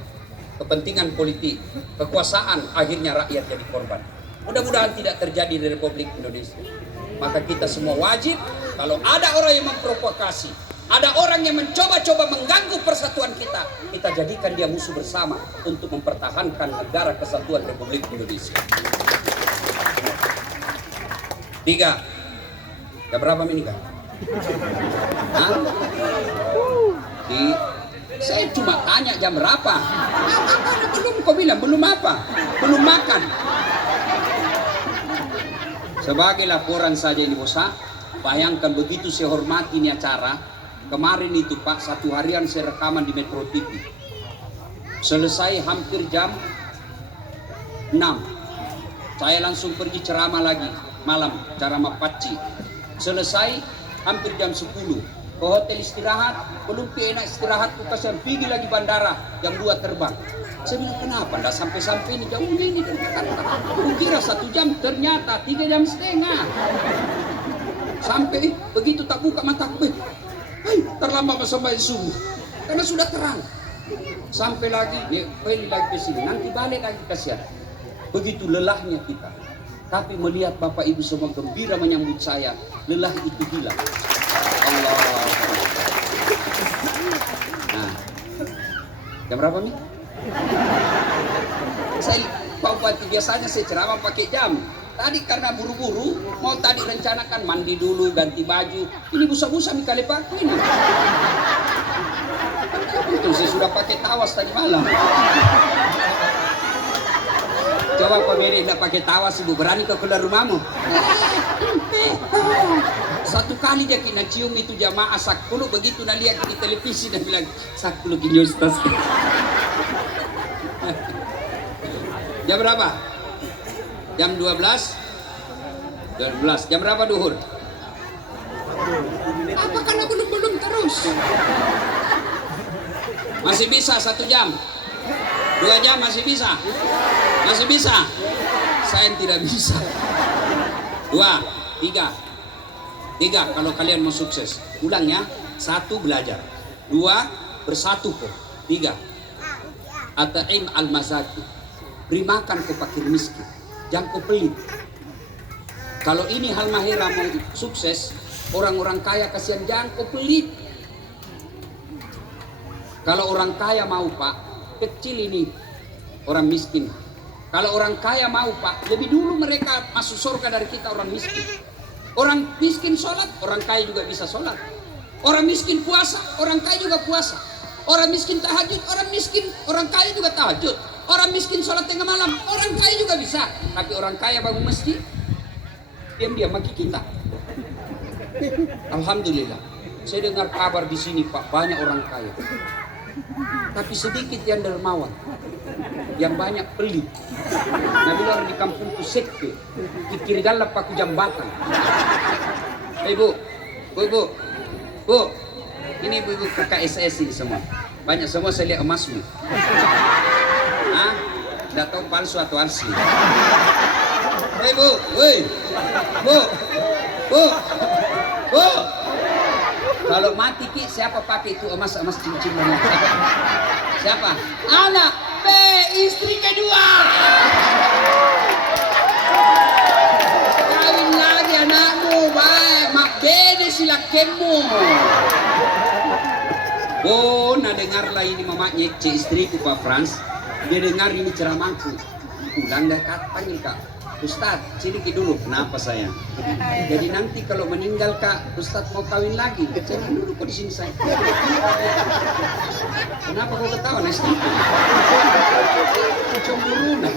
Kepentingan politik, kekuasaan, akhirnya rakyat jadi korban. Mudah-mudahan tidak terjadi di Republik Indonesia. Maka kita semua wajib, kalau ada orang yang memprovokasi, ada orang yang mencoba-coba mengganggu persatuan kita, kita jadikan dia musuh bersama untuk mempertahankan negara kesatuan Republik Indonesia. 3. Jam berapa ini, Kak? Hah? Saya cuma tanya jam berapa. Belum, kau bilang belum apa? Belum makan. Sebagai laporan saja ini, Bosa. Bayangkan begitu saya hormati ini acara. Kemarin itu, Pak, satu harian saya rekaman di Metro TV. Selesai hampir jam 6. Saya langsung pergi ceramah lagi malam, ceramah Paci. Selesai hampir jam 10. Ke hotel istirahat, belum enak istirahat, ku kasihan pergi lagi bandara, jam 2 terbang. Saya bilang, kenapa? Nggak sampai-sampai ini, jauh ini dari Jakarta. Ku kira 1 jam, ternyata 3 jam setengah. Sampai begitu tak buka mataku, terlambat sampai subuh, karena sudah terang. Sampai lagi, balik lagi ke sini, nanti balik lagi kasihan. Begitu lelahnya kita. Tapi melihat Bapak Ibu semua gembira menyambut saya, lelah itu hilang. Allah. Nah, jam berapa nih? Saya Pak Bupati biasanya saya ceramah pakai jam. Tadi karena buru-buru, mau tadi rencanakan mandi dulu, ganti baju. Ini busa-busa nih kali Pak ini. Itu saya sudah pakai tawas tadi malam. Coba Pak Beri tidak pakai tawas, Ibu berani kau keluar rumahmu? Satu kali dia kena cium itu jamaah Sakpulu, begitu nak lihat di televisi dan bilang Sakpulu kini Ustaz. Jam berapa? Jam 12? 12. Jam berapa duhur? Apa karena belum terus? Masih bisa 1 jam? 2 jam masih bisa? Masih bisa? Saya tidak bisa. 2, 3. 3 kalau kalian mau sukses. Ulang ya. 1 belajar. 2 bersatu kok. 3 ata'im al-mazaki. Beri makan ke fakir miskin. Jangan kau pelit. Kalau ini Halmahera mau sukses, orang-orang kaya kasihan, jangan kau pelit. Kalau orang kaya mau Pak, kecil ini orang miskin Kalau orang kaya mau Pak, lebih dulu mereka masuk surga dari kita orang miskin. Orang miskin sholat, orang kaya juga bisa sholat. Orang miskin puasa, orang kaya juga puasa. Orang miskin tahajud, orang kaya juga tahajud. Orang miskin sholat tengah malam, orang kaya juga bisa. Tapi orang kaya bangun masjid, diam-diam maki kita. Alhamdulillah, saya dengar kabar di sini Pak, banyak orang kaya. Tapi sedikit yang dermawan, yang banyak pelit. Nabi orang di kampung ku sekte, kiri galap paku jambatan. Bu, ini ibu-ibu KKSS ini semua. Banyak semua saya lihat emasmu. Hah? Tidak tahu palsu atau asli. Bu. Kalau mati Ki, siapa pakai itu emas cincin? Siapa? Anak istri kedua. Kawin lagi anakmu, baik. Mak bede silakemu. Oh, nah dengarlah ini mamanya istriku Pak Frans. Dia dengar ini ceramahku. Pulang dah panggil Kak. Ustadz, sedikit dulu. Kenapa sayang? Jadi nanti kalau meninggal Kak, Ustadz mau kawin lagi. Jangan dulu kok di sini saya. Kenapa kau ketawa Nesti? Cemburu nah.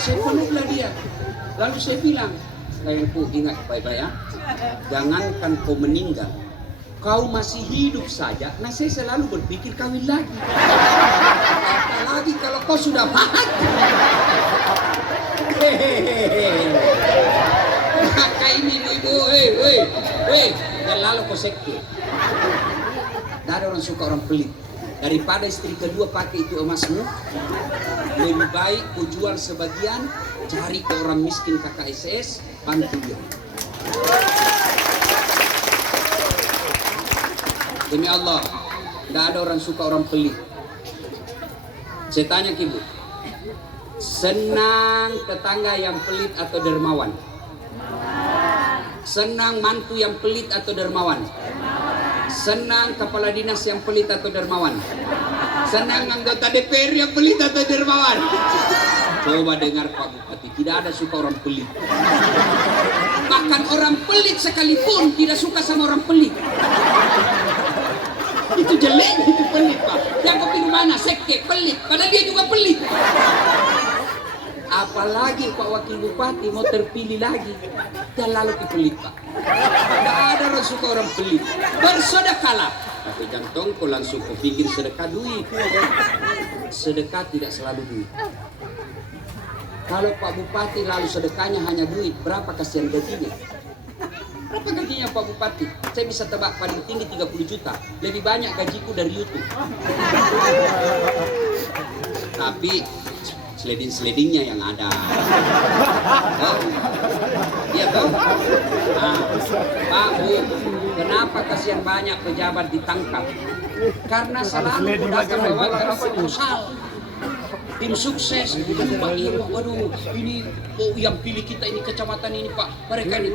Saya peluklah dia. Lalu saya bilang, sayangku ingat baik-baik ya. Jangankan kau meninggal, kau masih hidup saja. Nah saya selalu berpikir kawin lagi. Apalagi kalau kau sudah mati. Maka ini ibu, dan lalu kau sekte. Tidak ada orang suka orang pelit. Daripada istri kedua pakai itu emasmu, lebih baik kau jual sebagian, cari ke orang miskin KKSS, bantu dia. Demi Allah, tidak ada orang suka orang pelit. Saya tanya ke ibu, senang tetangga yang pelit atau dermawan? Senang mantu yang pelit atau dermawan? Senang kepala dinas yang pelit atau dermawan? Senang anggota DPR yang pelit atau dermawan? Coba dengar Pak Bupati, tidak ada suka orang pelit. Bahkan orang pelit sekalipun tidak suka sama orang pelit. Itu jelek, itu pelit Pak. Yang kau pilih mana? Sekte, pelit. Padahal dia juga pelit. Apalagi Pak Wakil Bupati mau terpilih lagi, dan lalu pelit Pak. Tidak ada orang suka orang pelit. Bersedekahlah. Tapi jantung kau langsung kau pikir sedekah duit. Sedekah tidak selalu duit. Kalau Pak Bupati lalu sedekahnya hanya duit, berapa kasihan gajinya? Berapa gajinya Pak Bupati? Saya bisa tebak paling tinggi 30 juta. Lebih banyak gajiku dari YouTube. Tapi seleding-seledingnya yang ada. Oh, iya toh? Nah, Pak Bu, kenapa kasihan banyak pejabat ditangkap? Karena selalu datang lewat proposal. Tim sukses, waduh, ini yang pilih kita ini kecamatan ini Pak, mereka ini.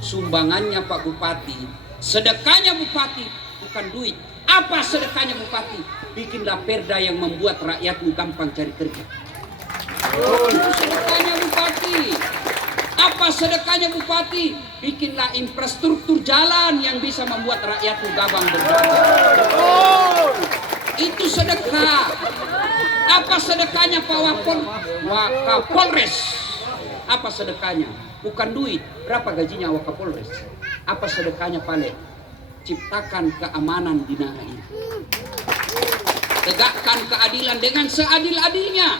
Sumbangannya Pak Bupati, sedekahnya Bupati, bukan duit. Apa sedekahnya Bupati? Bikinlah perda yang membuat rakyatmu gampang cari kerja. Itu sedekahnya Bupati. Apa sedekahnya Bupati? Bikinlah infrastruktur jalan yang bisa membuat rakyatmu gampang berdagang. Itu sedekah. Apa sedekahnya Pak Wakapolres? Apa sedekahnya? Bukan duit. Berapa gajinya Wakapolres? Apa sedekahnya Pak? Ciptakan keamanan di negara ini. Tegakkan keadilan dengan seadil-adilnya.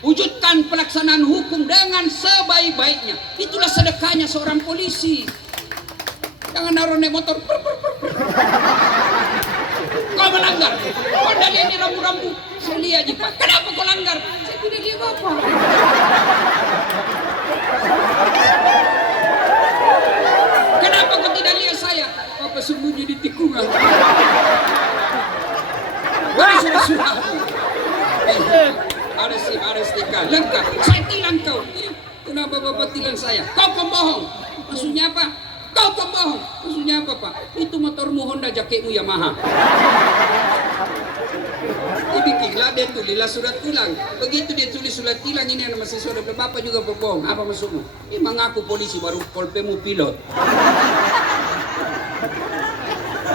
Wujudkan pelaksanaan hukum dengan sebaik-baiknya. Itulah sedekahnya seorang polisi. Jangan naruh naik motor. Kau melanggar. Kau dari ini rambu-rambu. Saya lihat Pak. Kenapa kau langgar? Saya tidak lihat apa. Kenapa kau tidak lihat saya? Apa sembunyi di tikungan? Sudah. Harus tinggal. Lengkap. Saya tilang kau. Kenapa Bapak tilang saya? Kau pembohong. Maksudnya apa? Kau pembohong. Maksudnya apa Pak? Itu motormu Honda, jaketmu Yamaha. Dibikinlah dia tulislah surat tilang. Begitu dia tulis surat tilang, ini anak mahasiswa dan bapak juga berbohong. Apa maksudmu? Ini mengaku polisi baru polpemu pilot.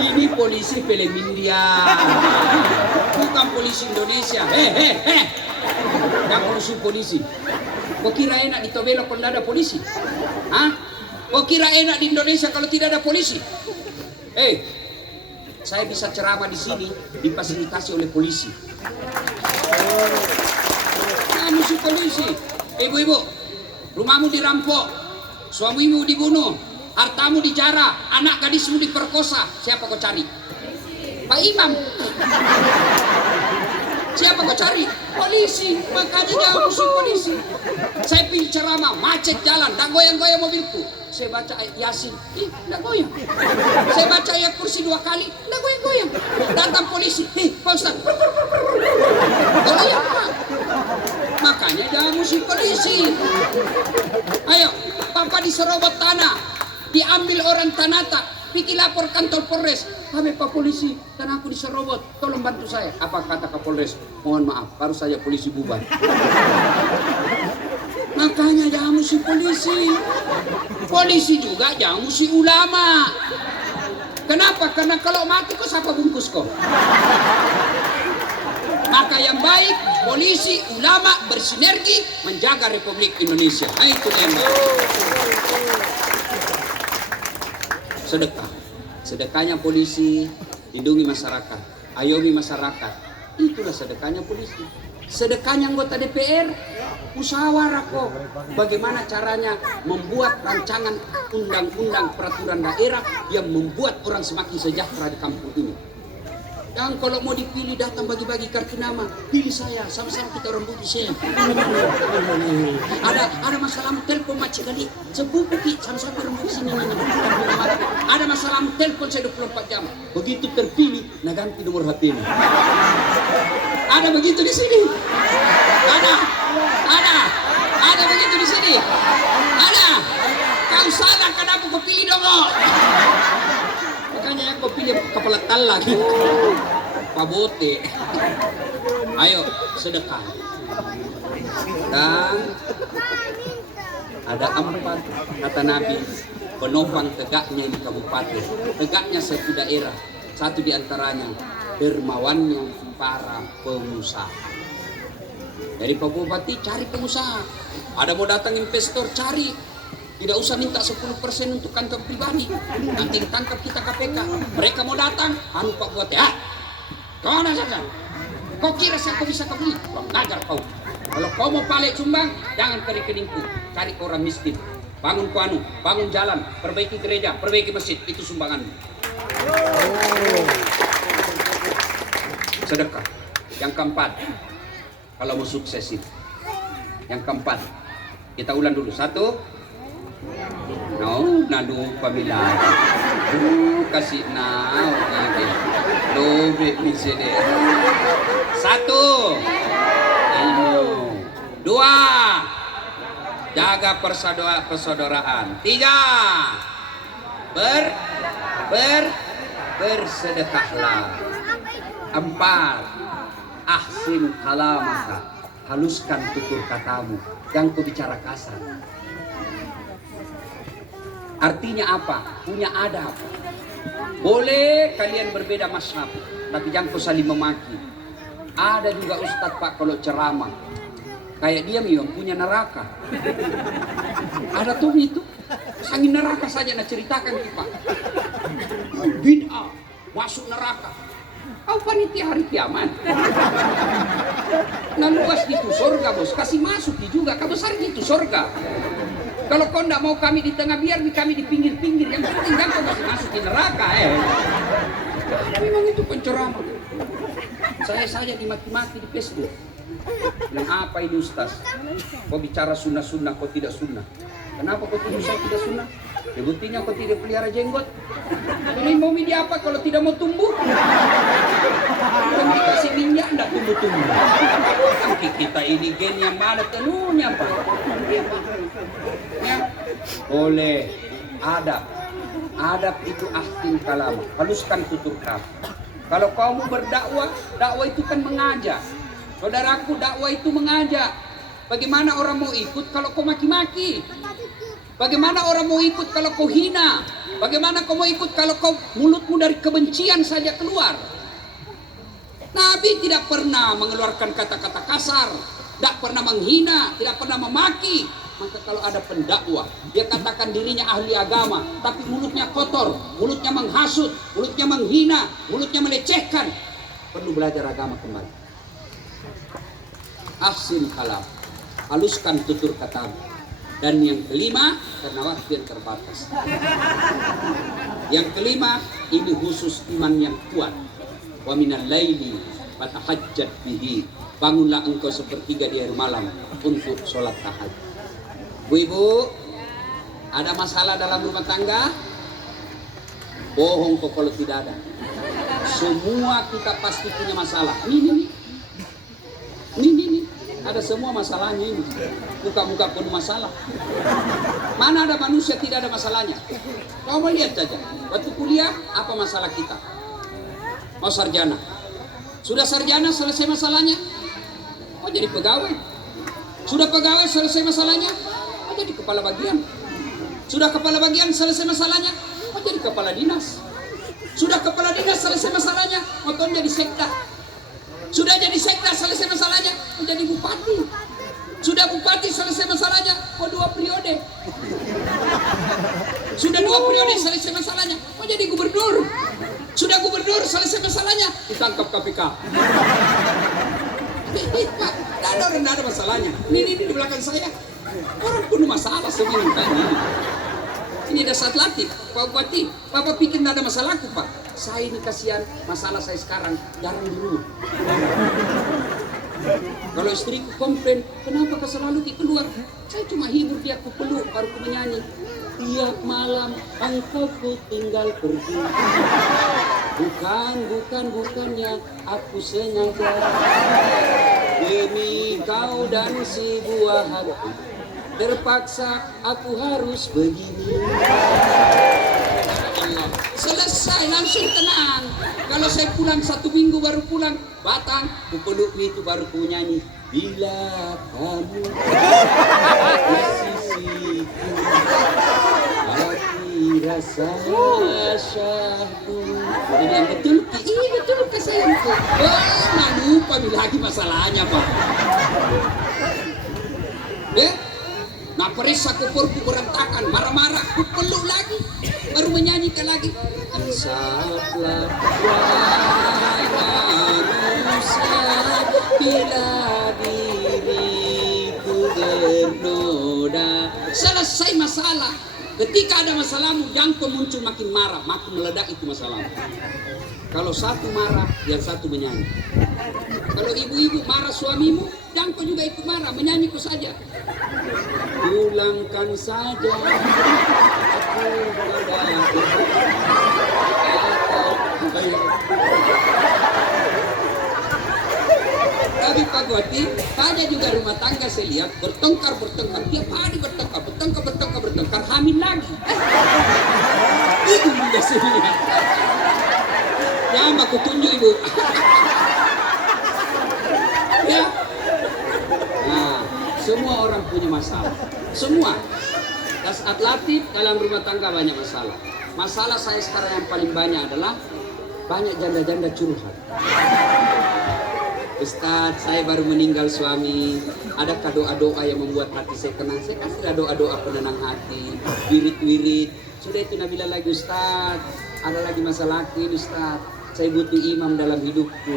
Ini polisi film India, bukan polisi Indonesia. Jangan urusin polisi. Kau kira enak di Tobelo kalau tidak ada polisi? Hah? Kau kira enak di Indonesia kalau tidak ada polisi? Saya bisa ceramah di sini difasilitasi oleh polisi. Kamu si polisi. Ibu-ibu, rumahmu dirampok, suamimu dibunuh, hartamu dijarah, anak gadismu diperkosa. Siapa kau cari? Pak Imam. Siapa kau cari? Polisi. Makanya jangan musuh polisi. Saya pilih ceramah, macet jalan, tak goyang-goyang mobilku. Saya baca ayat Yasin, tak goyang. Saya baca ayat Kursi 2 kali, tak goyang-goyang. Datang polisi, Pak Ustaz, goyang Pak. Makanya jangan musuh polisi. Ayo, Papa diserobot tanah, diambil orang Tanata, pergi lapor kantor Polres. Kami Pak Polisi, tanahku diserobot, tolong bantu saya. Apa kata Kapolres? Mohon maaf, baru saja polisi bubar. Makanya jangan musuh polisi. Polisi juga jangan musuh ulama. Kenapa? Karena kalau mati kok siapa bungkus kok? Maka yang baik, polisi, ulama bersinergi menjaga Republik Indonesia. Nah, itu yang baik. Sedekah. Sedekahnya polisi, lindungi masyarakat, ayomi masyarakat. Itulah sedekahnya polisi. Sedekahnya anggota DPR, musyawarah kok. Bagaimana caranya membuat rancangan undang-undang peraturan daerah yang membuat orang semakin sejahtera di kampung ini. Dan kalau mau dipilih datang bagi-bagi kartu nama, pilih saya, sama-sama kita orang budi saya. Ada masalah telepon macet kali, sepupu ki, sama-sama orang budi sini. Ada masalah telepon saya 24 jam. Begitu terpilih, nah ganti nomor HP ini. Ada begitu di sini. Ada begitu di sini. Ada. Kau salah kenapa kau pilih dong? Makanya yang kau pilih kepala tala gitu. Pabote. Ayo sedekah. Dan ada 4 kata Nabi penopang tegaknya di kabupaten, tegaknya satu daerah. Satu di antaranya dermawannya para pengusaha. Dari Pak Bupati cari pengusaha. Ada mau datang investor cari. Tidak usah minta 10% untuk kantor pribadi. Nanti ditangkap kita KPK. Mereka mau datang, Pak Bupati. Kau mana saja? Kau kira saya kau bisa kebeli? Kau ngajar kau. Kalau kau mau balik sumbang, jangan ke rekeningku. Cari orang miskin. Bangun kuanu, bangun jalan, perbaiki gereja, perbaiki masjid. Itu sumbangan. Sedekah. Yang keempat, kalau mau sukses itu. Yang keempat, kita ulang dulu. 1. Nadu pamila. Kasih now. Dobe ni sini. 1. 2. Jaga persaudaraan. 3. Bersedekahlah. 4. Ahsin kalamaka. Haluskan tutur katamu. Jangan kau bicara kasar. Artinya apa? Punya adab. Boleh kalian berbeda mazhab, tapi jangan kau saling memaki. Ada juga ustadz Pak kalau ceramah, kayak dia memang punya neraka. Ada tuh itu, angin neraka saja nak ceritakan Pak. Bid'ah, masuk neraka. Kau panitia hari kiamat. Nah luas gitu surga bos, kasih masuk juga, kau besar gitu surga. Kalau kau tidak mau kami di tengah, biar kami di pinggir-pinggir. Yang penting kan kau masih masuk di neraka. Memang itu penceramah. Saya saja dimaki-maki di Facebook. Bilang apa ini Ustaz? Kau bicara sunnah-sunnah, kau tidak sunnah. Kenapa kau tuduh saya tidak sunnah? Ya buktinya kau tidak pelihara jenggot. Ini mau media apa kalau tidak mau tumbuh? Kalau dikasih minyak tidak tumbuh-tumbuh. Kita ini gen yang mana tenunya Pak? Ya. Boleh. Adab itu ahsin kalam. Haluskan tutur kata. Kalau kau mau berdakwah, dakwah itu kan mengajak. Saudaraku, dakwah itu mengajak. Bagaimana orang mau ikut kalau kau maki-maki? Bagaimana orang mau ikut kalau kau hina? Bagaimana kau mau ikut kalau kau mulutmu dari kebencian saja keluar? Nabi tidak pernah mengeluarkan kata-kata kasar, tidak pernah menghina, tidak pernah memaki. Maka kalau ada pendakwah, dia katakan dirinya ahli agama, tapi mulutnya kotor, mulutnya menghasut, mulutnya menghina, mulutnya melecehkan, perlu belajar agama kembali. Ahsin kalam, haluskan tutur katamu. Dan yang kelima, karena waktu yang terbatas. Yang kelima, ini khusus iman yang kuat. Wa minal laili fatahajjat bihi. Bangunlah engkau sepertiga di akhir malam untuk sholat tahajud. Bu-ibu, ada masalah dalam rumah tangga? Bohong kok kalau tidak ada. Semua kita pasti punya masalah. Nih. Ada semua masalahnya ini. Muka-muka penuh masalah. Mana ada manusia tidak ada masalahnya? Kau mau lihat saja. Waktu kuliah, apa masalah kita? Mau sarjana. Sudah sarjana, selesai masalahnya. Oh jadi pegawai. Sudah pegawai, selesai masalahnya. Oh jadi kepala bagian. Sudah kepala bagian, selesai masalahnya. Oh jadi kepala dinas. Sudah kepala dinas, selesai masalahnya. Oh jadi sekda. Sudah jadi sekda, selesai masalahnya. Oh jadi bupati. Sudah bupati, selesai masalahnya. Oh 2 periode. Sudah 2 periode, selesai masalahnya. Oh jadi gubernur. Sudah gubernur, selesai masalahnya. Ditangkap KPK. Tidak ada masalahnya. Ini di belakang saya. Orang penuh masalah semua ini. Ini dasar latih. Pak Bupati, Bapak pikir tidak ada masalahku Pak? Saya ini kasihan, masalah saya sekarang jarang di rumah. Kalau istriku komplain, kenapa kau selalu keluar? Saya cuma hibur dia, aku peluk, baru aku menyanyi. Tiap malam engkau ku tinggal pergi. Bukannya aku sengaja. Demi kau dan si buah hati, terpaksa aku harus begini. Selesai, langsung tenang. Kalau saya pulang 1 minggu baru pulang Batang, ku peluk itu baru ku nyanyi. Bila kamu di sisiku, hati rasa syahdu. Jadi yang betul, iya betul sayangku. Nah lupa lagi masalahnya Pak. Nah perisa kupurku berantakan, marah-marah, ku peluk lagi, baru menyanyikan lagi. Ansaplah manusia bila diriku bernoda. Selesai masalah. Ketika ada masalahmu, jangkau muncul makin marah, makin meledak itu masalahmu. Kalau satu marah, yang satu menyanyi. Kalau ibu-ibu marah suamimu, jangkau juga ikut marah, menyanyiku saja. Pulangkan saja aku Tapi Pak Gwati, ada juga rumah tangga saya lihat bertengkar, tiap hari bertengkar, hamil lagi. Itu juga saya lihat. Ya, aku tunjuk ibu. Ya. Nah, semua orang punya masalah. Semua. Dasar latif dalam rumah tangga banyak masalah. Masalah saya sekarang yang paling banyak adalah banyak janda-janda curhat. Ustaz, saya baru meninggal suami. Adakah doa-doa yang membuat hati saya tenang? Saya kasihlah doa-doa penenang hati, wirid-wirid. Sudah itu Nabila lagi Ustaz. Ada lagi masalah lagi Ustaz. Saya butuh imam dalam hidupku.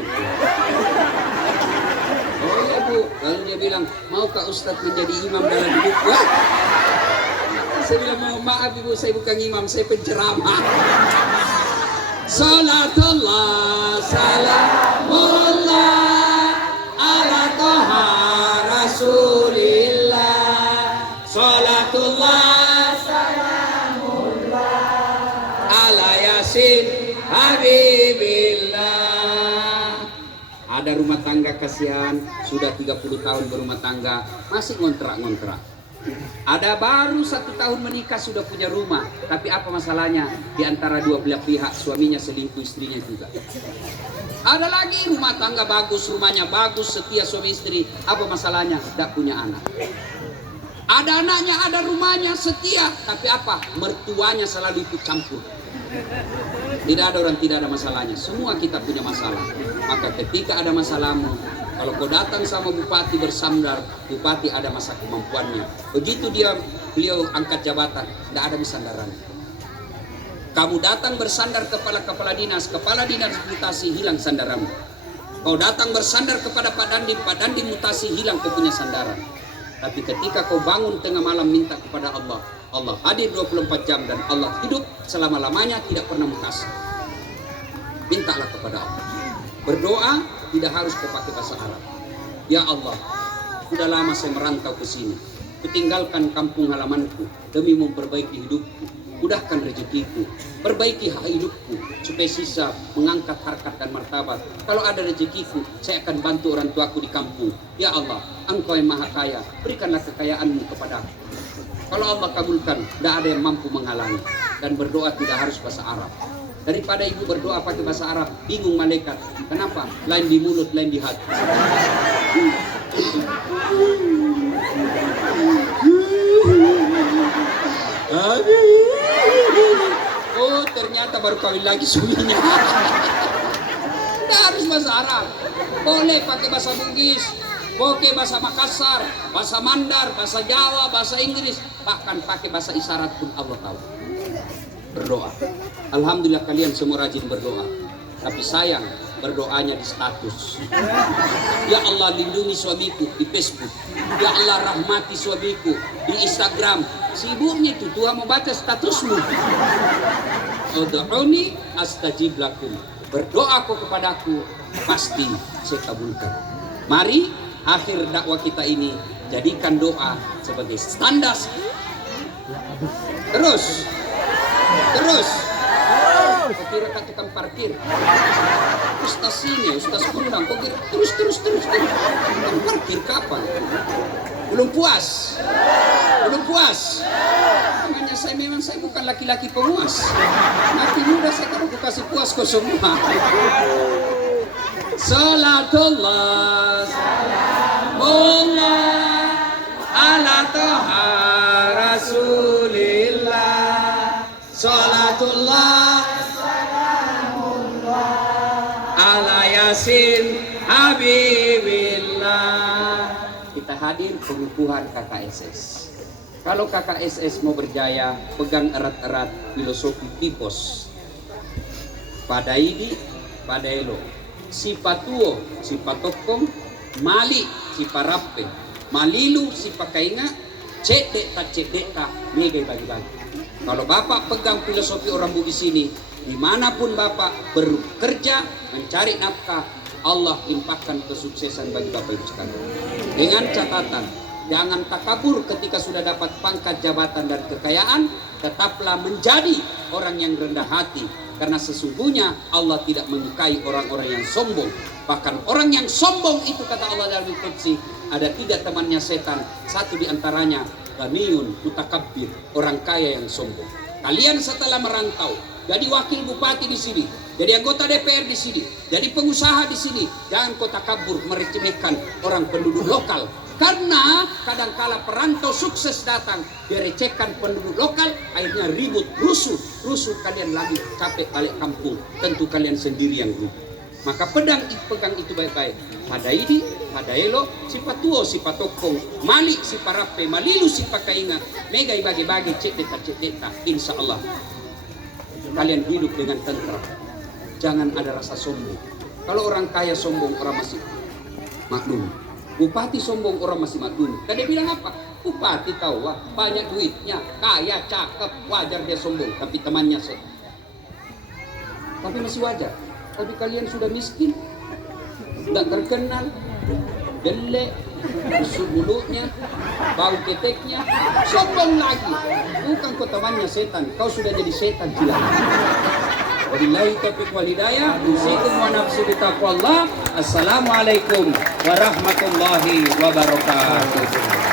Oh iya Bu, lalu dia bilang, maukah Ustaz menjadi imam dalam hidupku? Saya bilang, maaf Ibu, saya bukan imam, saya penceramah. Salatullah, salamullah, ala toha rasulillah. Salatullah, salamullah, ala yasin habibillah. Ada rumah tangga kasihan, sudah 30 tahun berumah tangga, masih ngontrak-ngontrak. Ada baru 1 tahun menikah sudah punya rumah, tapi apa masalahnya? Di antara dua belah pihak, suaminya selingkuh, istrinya juga. Ada lagi rumah tangga bagus, rumahnya bagus, setia suami istri, apa masalahnya? Tidak punya anak. Ada anaknya, ada rumahnya, setia, tapi apa? Mertuanya selalu ikut campur. Tidak ada orang tidak ada masalahnya, semua kita punya masalah. Maka ketika ada masalahmu, kalau kau datang sama bupati bersandar, bupati ada masa kemampuannya. Begitu beliau angkat jabatan, tidak ada besandaran. Kamu datang bersandar kepada kepala dinas mutasi, hilang sandaranmu. Kau datang bersandar kepada Pak Dandim mutasi, hilang kau punya sandaran. Tapi ketika kau bangun tengah malam minta kepada Allah, Allah hadir 24 jam dan Allah hidup selama-lamanya, tidak pernah mutasi. Mintalah kepada Allah. Berdoa tidak harus kau pakai bahasa Arab. Ya Allah, sudah lama saya merantau ke sini. Kutinggalkan kampung halamanku demi memperbaiki hidupku. Mudahkan rezekiku, perbaiki hak hidupku, supaya sisa mengangkat harkat dan martabat. Kalau ada rezekiku, saya akan bantu orang tuaku di kampung. Ya Allah, Engkau yang maha kaya, berikanlah kekayaanmu kepadaku. Kalau Allah kabulkan, tidak ada yang mampu menghalangi. Dan berdoa tidak harus bahasa Arab. Daripada ibu berdoa pakai bahasa Arab, bingung malaikat. Kenapa? Lain di mulut, lain di hati. Oh, ternyata baru kawin lagi suaminya. Tidak harus bahasa Arab. Boleh pakai bahasa Bugis, boleh bahasa Makassar, bahasa Mandar, bahasa Jawa, bahasa Inggris, bahkan pakai bahasa isyarat pun Allah tahu. Berdoa. Alhamdulillah kalian semua rajin berdoa. Tapi sayang, berdoanya di status. Ya Allah, lindungi suamiku di Facebook. Ya Allah, rahmati suamiku di Instagram. Sibuknya itu Tuhan mau baca statusmu. Ud'uni astajib lakum. Berdoa kau kepadaku, pasti saya kabulkan. Mari akhir dakwah kita ini jadikan doa sebagai standar. Terus. Kau kira tak tukang parkir. Ustaz ini, Ustaz Kundang, kau kira terus. Tukang parkir kapan? Belum puas. Makanya saya bukan laki-laki pemuas. Nanti muda saya kalau aku kasih puas kau semua. Salatullah, salamullah, ala toha rasulillah. Salatullah, salamullah, ala yasin habibillah. Kita hadir pengukuhan KKSS. Kalau KKSS mau berjaya, pegang erat-erat filosofi tipos. Padaidi, padaelo, si patuo, si patokong, mali, si parape, malilu, si pakainga, cedek tak, megai bagi-bagi. Kalau Bapak pegang filosofi orang Bugis ini, dimanapun Bapak bekerja, mencari nafkah, Allah limpahkan kesuksesan bagi Bapak Ibu sekalian. Dengan catatan, jangan takabur ketika sudah dapat pangkat jabatan dan kekayaan, tetaplah menjadi orang yang rendah hati. Karena sesungguhnya Allah tidak menyukai orang-orang yang sombong. Bahkan orang yang sombong itu, kata Allah dalam Al-Qudsi, ada 3 temannya setan. Satu diantaranya ghaniyun mutakabbir, orang kaya yang sombong. Kalian setelah merantau, jadi wakil bupati di sini, jadi anggota DPR di sini, jadi pengusaha di sini, jangan kau takabur meremehkan orang penduduk lokal. Karena kadangkala perantau sukses datang, direcehkan penduduk lokal, akhirnya ribut, rusuh kalian lagi capek balik kampung, tentu kalian sendiri yang rugi. Maka pegang itu baik-baik. Padaidi, padaelo, si patuo, si patokong, mali, si parape, malilu, si pakainga, megai bagi-bagi, cedeta, insya Allah kalian hidup dengan tentram. Jangan ada rasa sombong. Kalau orang kaya sombong, orang masih maklum. Bupati sombong, orang masih maklum. Kan dia bilang apa? Bupati tahu, wah, banyak duitnya, kaya, cakep, wajar dia sombong. Tapi temannya tapi masih wajar. Tapi kalian sudah miskin, tidak terkenal, jelek, busuk mulutnya, bau keteknya, sombong lagi. Bukan kau temannya setan, kau sudah jadi setan gila. Wabillahi taufiq wal hidayah. Usikum wa nafsi bitaqwallah. Assalamualaikum warahmatullahi wabarakatuh.